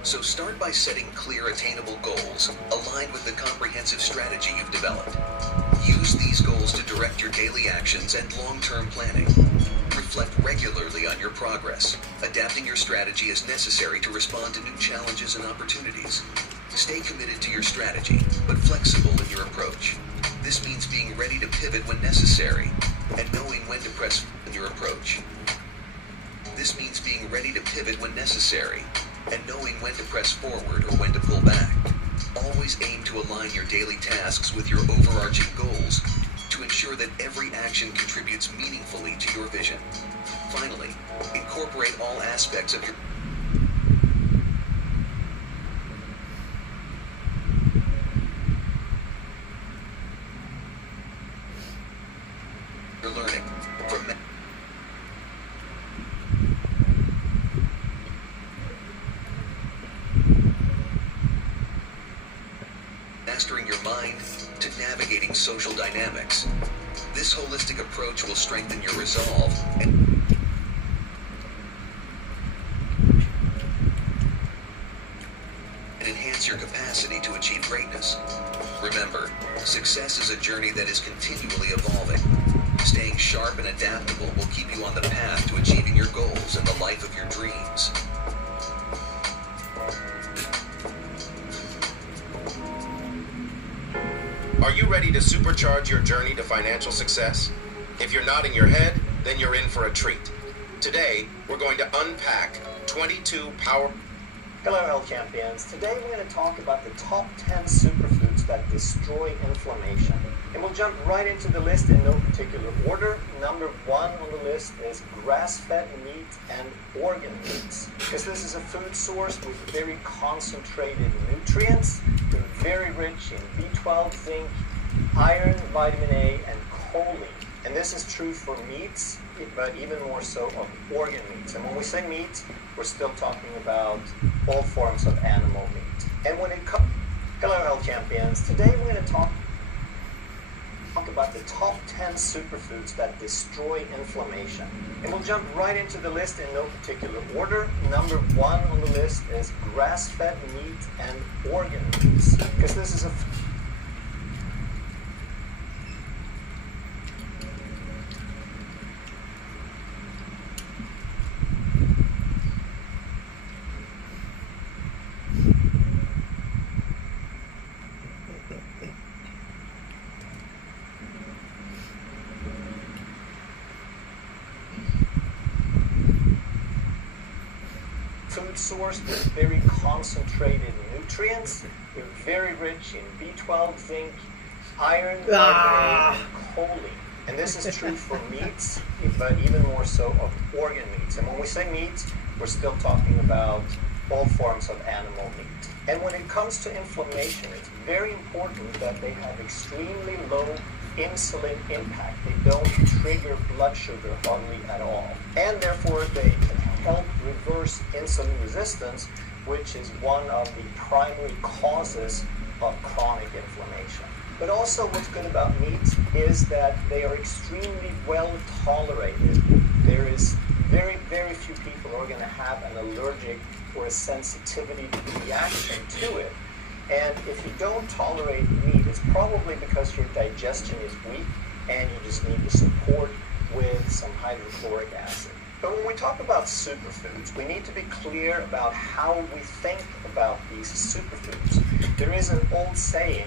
So start by setting clear, attainable goals aligned with the comprehensive strategy you've developed. Use these goals to direct your daily actions and long-term planning. Reflect regularly on your progress, adapting your strategy as necessary to respond to new challenges and opportunities. Stay committed to your strategy, but flexible in your approach. This means being ready to pivot when necessary, and knowing when to press in your approach. This means being ready to pivot when necessary, and knowing when to press forward or when to pull back. Always aim to align your daily tasks with your overarching goals to ensure that every action contributes meaningfully to your vision. Finally, incorporate all aspects of your learning from mastering your mind to navigating social dynamics. This holistic approach will strengthen your resolve and enhance your capacity to achieve greatness. Remember, success is a journey that is continually evolving. Stay Staying sharp and adaptable will keep you on the path to achieving your goals and the life of your dreams. Are you ready to supercharge your journey to financial success? If you're nodding your head, then you're in for a treat. Today, we're going to unpack 22 power... Hello, health champions. Today we're going to talk about the top 10 superfoods that destroy inflammation. And we'll jump right into the list in no particular order. Number 1 on the list is grass-fed meat and organ meats. Because this is a food source with very concentrated nutrients. They're very rich in B12, zinc, iron, vitamin A, and choline. And this is true for meats, but even more so of organ meats. And when we say meat, we're still talking about all forms of animal meat. And when it comes... Hello, health champions. Today we're going to talk about the top 10 superfoods that destroy inflammation. And we'll jump right into the list in no particular order. Number 1 on the list is grass-fed meat and organ meats. Because this is a... food source with very concentrated nutrients. They're very rich in B12, zinc, iron, vitamin A, and choline. And this is true for meats, but even more so of organ meats. And when we say meat, we're still talking about all forms of animal meat. And when it comes to inflammation, it's very important that they have extremely low insulin impact. They don't trigger blood sugar hardly at all. And therefore, they can help reverse insulin resistance, which is one of the primary causes of chronic inflammation. But also what's good about meat is that they are extremely well tolerated. There is very, very few people who are going to have an allergic or a sensitivity reaction to it. And if you don't tolerate meat, it's probably because your digestion is weak and you just need the support with some hydrochloric acid. But when we talk about superfoods, we need to be clear about how we think about these superfoods. There is an old saying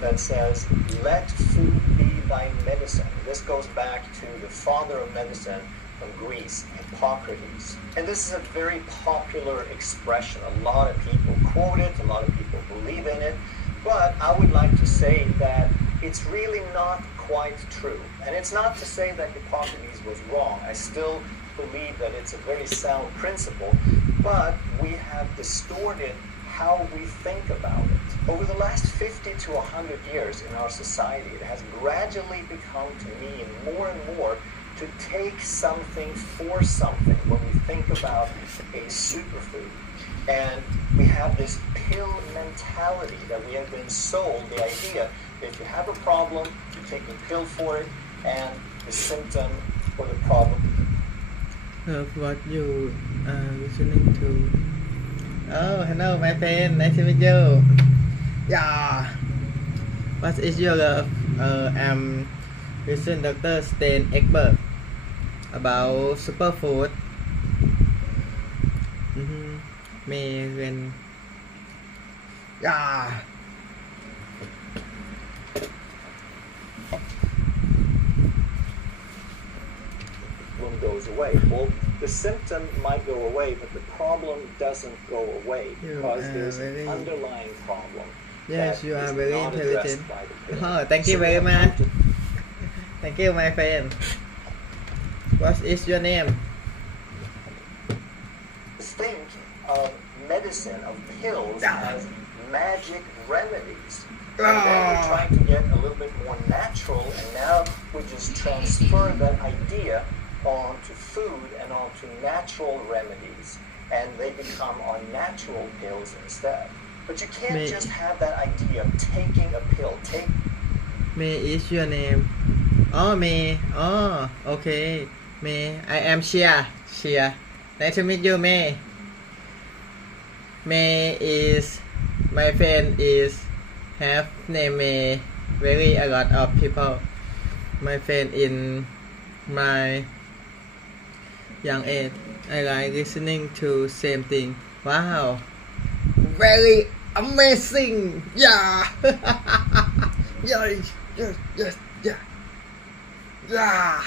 that says, "Let food be thy medicine." This goes back to the father of medicine from Greece, Hippocrates. And this is a very popular expression. A lot of people quote it, a lot of people believe in it, but I would like to say that it's really not quite true. And it's not to say that Hippocrates was wrong. I still believe that it's a very sound principle, but we have distorted how we think about it. Over the last 50 to 100 years in our society, it has gradually become to me more and more to take something for something when we think about a superfood. And we have this pill mentality that we have been sold, the idea that if you have a problem, you take a pill for it, and the symptom or the problem. What you listening to? Oh, hello, my friend. Nice to meet you. Yeah. What is your love? I'm listening Dr. Stan Ekberg about superfood. Me when yeah. Goes away. Well, the symptom might go away, but the problem doesn't go away because there's an underlying problem. Yes, you are very intelligent. Oh, thank you very much. Thank you, my friend. What is your name? Think of medicine, of pills, as magic remedies. And then we're trying to get a little bit more natural, and now we just transfer that idea onto food and onto natural remedies, and they become our natural pills instead. But you can't just have that idea of taking a pill. May is your name? Oh, May. Oh, okay. May. I am Shia. Shia. Nice to meet you, May. May is my friend is have name May. Very a lot of people. My friend in my young age, I like listening to same thing. Wow, very amazing. Yeah. Yes, yes, yes, yeah. Yeah.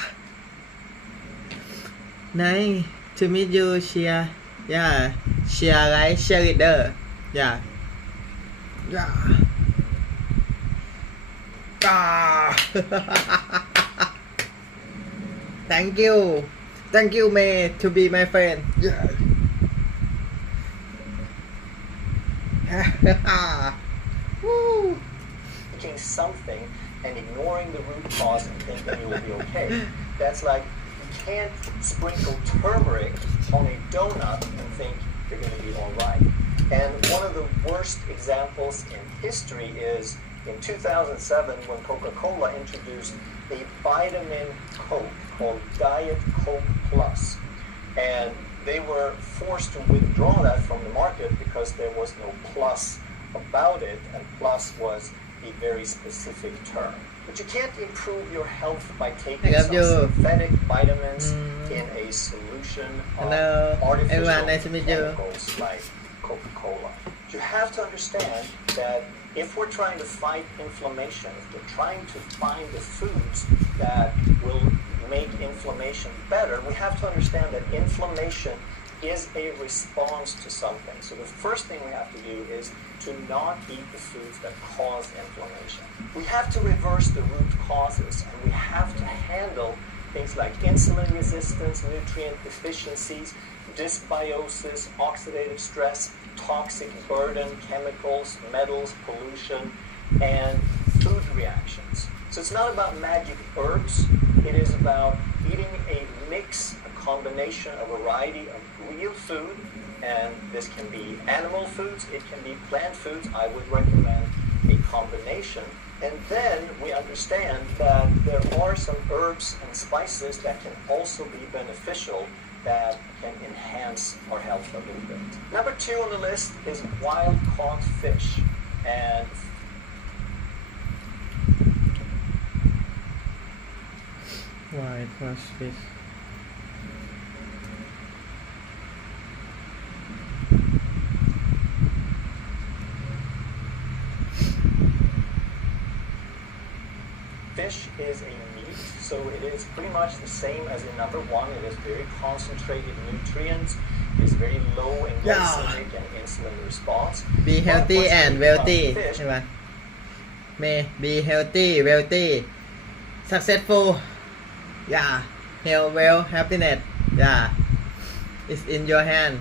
Nice to meet you, Shia. Yeah, Shia like cheerleader. Yeah. Yeah. Ah. Thank you. Thank you, May, to be my friend. Yeah. Woo. Taking something and ignoring the root cause and thinking you will be okay. That's like you can't sprinkle turmeric on a donut and think you're going to be all right. And one of the worst examples in history is in 2007 when Coca-Cola introduced a vitamin Coke called Diet Coke Plus. And they were forced to withdraw that from the market because there was no plus about it, and plus was a very specific term. But you can't improve your health by taking some synthetic vitamins in a solution of artificial chemicals like Coca-Cola. You have to understand that if we're trying to fight inflammation, if we're trying to find the foods that will make inflammation better, we have to understand that inflammation is a response to something. So the first thing we have to do is to not eat the foods that cause inflammation. We have to reverse the root causes, and we have to handle things like insulin resistance, nutrient deficiencies, dysbiosis, oxidative stress, toxic burden, chemicals, metals, pollution, and food reactions. So it's not about magic herbs. It is about eating a mix, a combination, a variety of real food, and this can be animal foods, it can be plant foods. I would recommend a combination. And then we understand that there are some herbs and spices that can also be beneficial, that can enhance our health a little bit. Number 2 on the list is wild caught fish. And wild caught fish. fish is a meat, so it is pretty much the same as in number 1. It is very concentrated nutrients. It is very low in glycemic and insulin response. Be healthy and wealthy. May be healthy, wealthy, successful. Yeah, health, wealth, happiness. Yeah, it's in your hand.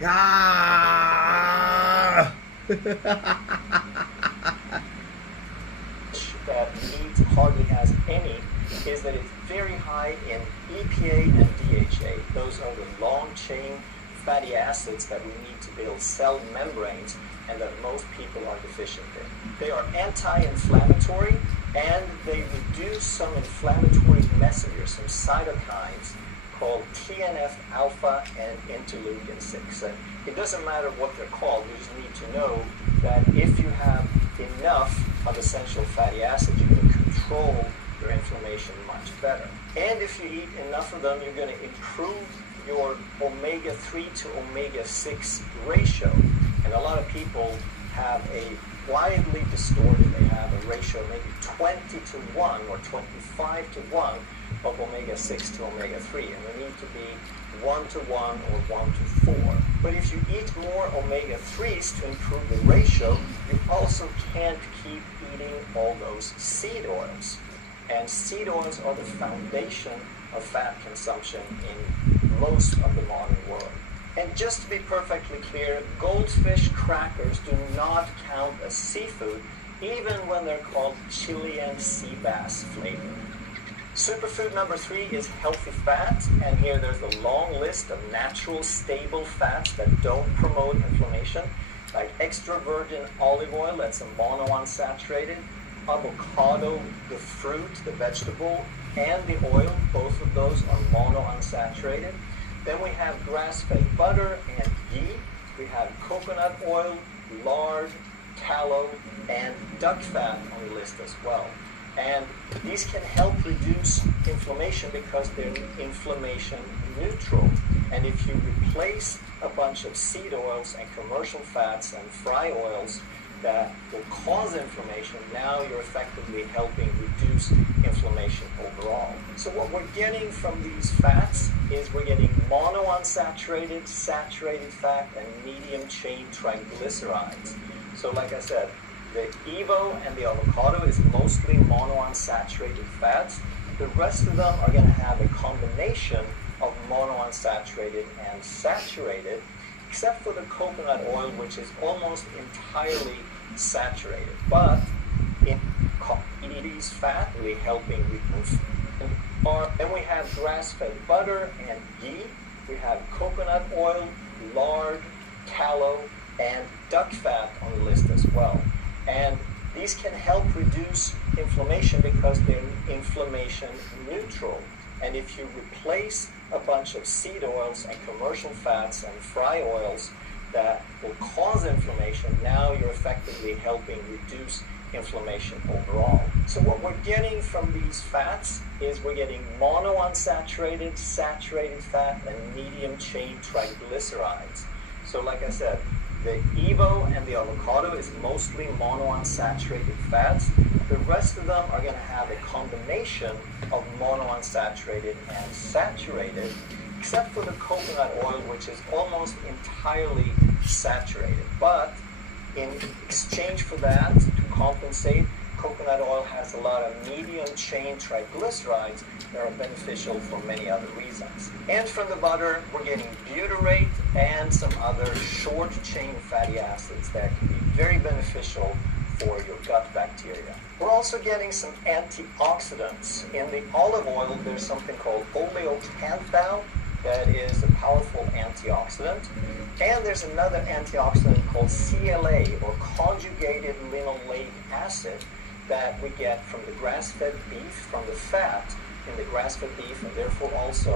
Yeah. That meat hardly has any is that it's very high in EPA and DHA. Those are the long-chain fatty acids that we need to build cell membranes and that most people are deficient in. They are anti-inflammatory and they reduce some inflammatory messengers, some cytokines called TNF-alpha and interleukin-6. And it doesn't matter what they're called, you just need to know that if you have enough of essential fatty acids, you can control your inflammation much better. And if you eat enough of them, you're going to improve your omega-3 to omega-6 ratio. And a lot of people have a widely distorted, they have a ratio maybe 20 to 1 or 25 to 1 of omega-6 to omega-3, and we need to be 1 to 1 or 1 to 4. But if you eat more omega-3s to improve the ratio, you also can't keep eating all those seed oils. And seed oils are the foundation of fat consumption in most of the modern world. And just to be perfectly clear, goldfish crackers do not count as seafood, even when they're called Chilean sea bass flavor. Superfood number 3 is healthy fat, and here there's a long list of natural, stable fats that don't promote inflammation, like extra virgin olive oil, that's a monounsaturated, avocado, the fruit, the vegetable, and the oil, both of those are monounsaturated. Then we have grass-fed butter and ghee. We have coconut oil, lard, tallow, and duck fat on the list as well. And these can help reduce inflammation because they're inflammation neutral. And if you replace a bunch of seed oils and commercial fats and fry oils that will cause inflammation, now you're effectively helping reduce inflammation overall. So what we're getting from these fats is we're getting monounsaturated, saturated fat, and medium-chain triglycerides. So like I said, the Evo and the avocado is mostly monounsaturated fats. The rest of them are going to have a combination of monounsaturated and saturated, except for the coconut oil, which is almost entirely saturated. But in these fat, really helping reduce. Then we have grass-fed butter and ghee. We have coconut oil, lard, tallow, and duck fat on the list as well. And these can help reduce inflammation because they're inflammation neutral. And if you replace a bunch of seed oils and commercial fats and fry oils that will cause inflammation, now you're effectively helping reduce inflammation overall. So what we're getting from these fats is we're getting monounsaturated, saturated fat, and medium-chain triglycerides. So like I said, the Evo and the avocado is mostly monounsaturated fats. The rest of them are going to have a combination of monounsaturated and saturated, except for the coconut oil, which is almost entirely saturated. But in exchange for that, to compensate, coconut oil has a lot of medium-chain triglycerides that are beneficial for many other reasons. And from the butter, we're getting butyrate and some other short-chain fatty acids that can be very beneficial for your gut bacteria. We're also getting some antioxidants. In the olive oil, there's something called oleocanthal that is a powerful antioxidant. And there's another antioxidant called CLA, or conjugated linoleic acid, that we get from the grass-fed beef, from the fat in the grass-fed beef, and therefore also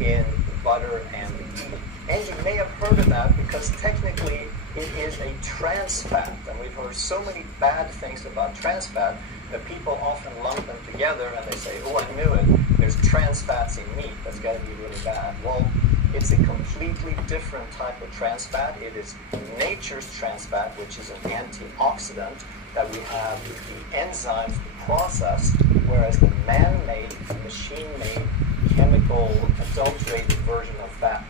in the butter and the ghee. And you may have heard of that because technically it is a trans fat, and we've heard so many bad things about trans fat that people often lump them together and they say, oh, I knew it, there's trans fats in meat, that's got to be really bad. Well, it's a completely different type of trans fat. It is nature's trans fat, which is an antioxidant that we have the enzymes to process, whereas the man-made, machine-made, chemical, adulterated version of fat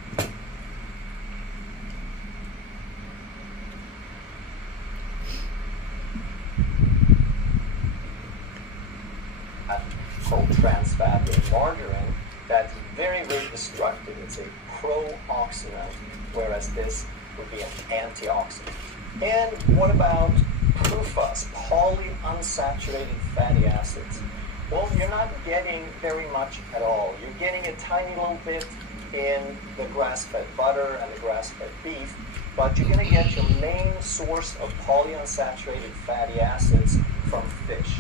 called trans fat in margarine that's very, very destructive. It's a pro-oxidant, whereas this would be an antioxidant. And what about PUFAs, polyunsaturated fatty acids? Well, you're not getting very much at all. You're getting a tiny little bit in the grass-fed butter and the grass-fed beef, but you're going to get your main source of polyunsaturated fatty acids from fish,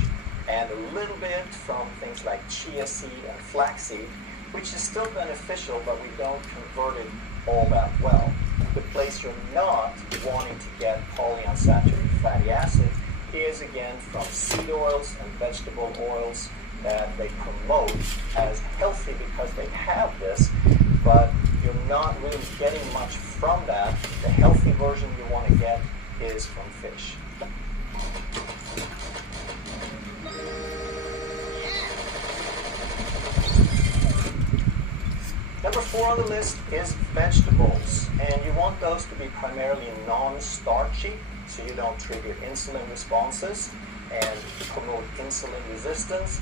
and a little bit from things like chia seed and flaxseed, which is still beneficial, but we don't convert it all that well. The place you're not wanting to get polyunsaturated fatty acid is, again, from seed oils and vegetable oils that they promote as healthy because they have this, but you're not really getting much from that. The healthy version you want to get is from fish. Number 4 on the list is vegetables, and you want those to be primarily non-starchy, so you don't trigger insulin responses and promote insulin resistance.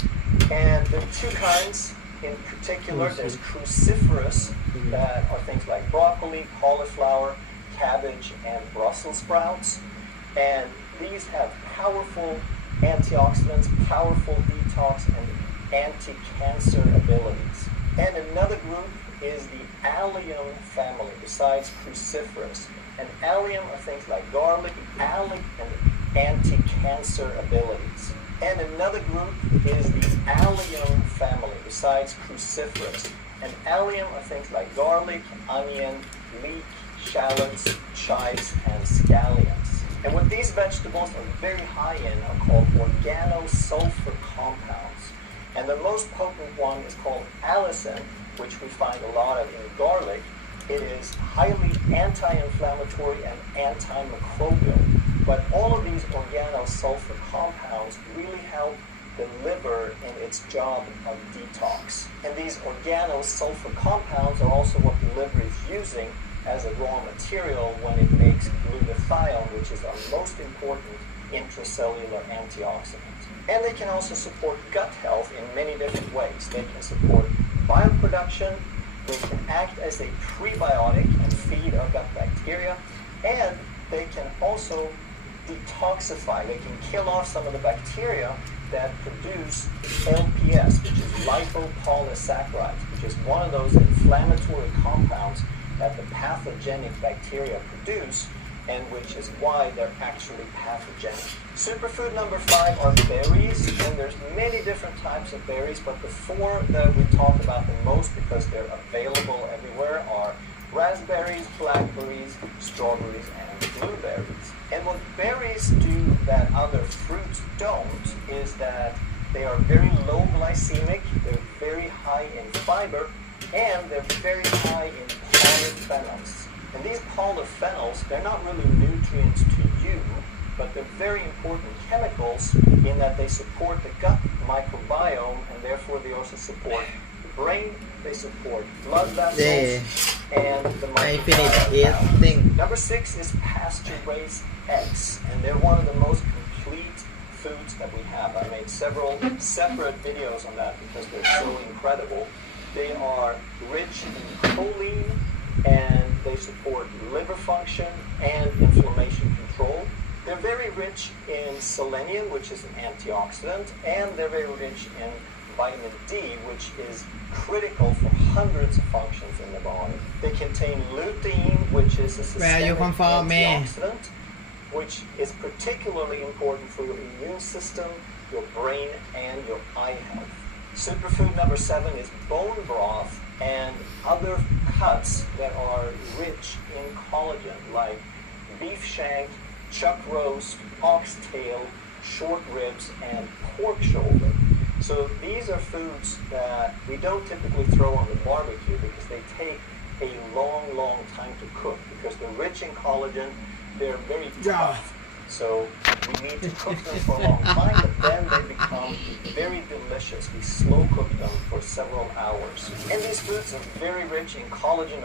And there are two kinds in particular. There's cruciferous, that are things like broccoli, cauliflower, cabbage, and Brussels sprouts. And these have powerful antioxidants, powerful detox, and anti-cancer abilities. And another group is the allium family, besides cruciferous. And allium are things like garlic, allium, and anti-cancer abilities. And another group is the allium family, besides cruciferous. And allium are things like garlic, onion, leek, shallots, chives, and scallions. And what these vegetables are very high in are called organosulfur compounds. And the most potent one is called allicin, which we find a lot of in garlic. It is highly anti-inflammatory and antimicrobial. But all of these organosulfur compounds really help the liver in its job of detox. And these organosulfur compounds are also what the liver is using as a raw material when it makes glutathione, which is our most important intracellular antioxidant. And they can also support gut health in many different ways. They can support bioproduction, they can act as a prebiotic and feed our gut bacteria, and they can also detoxify. They can kill off some of the bacteria that produce LPS, which is lipopolysaccharides, which is one of those inflammatory compounds that the pathogenic bacteria produce, and which is why they're actually pathogenic. Superfood number 5 are berries, and there's many different types of berries, but the 4 that we talk about the most because they're available everywhere are raspberries, blackberries, strawberries, and blueberries. And what berries do that other fruits don't is that they are very low glycemic, they're very high in fiber, and they're very high in polyphenols. And these polyphenols, they're not really nutrients to you, but they're very important chemicals in that they support the gut microbiome, and therefore they also support the brain, they support blood vessels, and the microbiome. Number 6 is pasture-raised eggs, and they're one of the most complete foods that we have. I made several separate videos on that because they're so incredible. They are rich in choline, and they support liver function and inflammation control. They're very rich in selenium, which is an antioxidant, and they're very rich in vitamin D, which is critical for hundreds of functions in the body. They contain lutein, which is a systemic antioxidant, which is particularly important for your immune system, your brain, and your eye health. Superfood number 7 is bone broth and other cuts that are rich in collagen, like beef shank, chuck roast, oxtail, short ribs, and pork shoulder. So these are foods that we don't typically throw on the barbecue because they take a long, long time to cook because they're rich in collagen, they're very tough. So we need to cook them for a long time, but then they become very delicious. We slow cook them for several hours. And these foods are very rich in collagen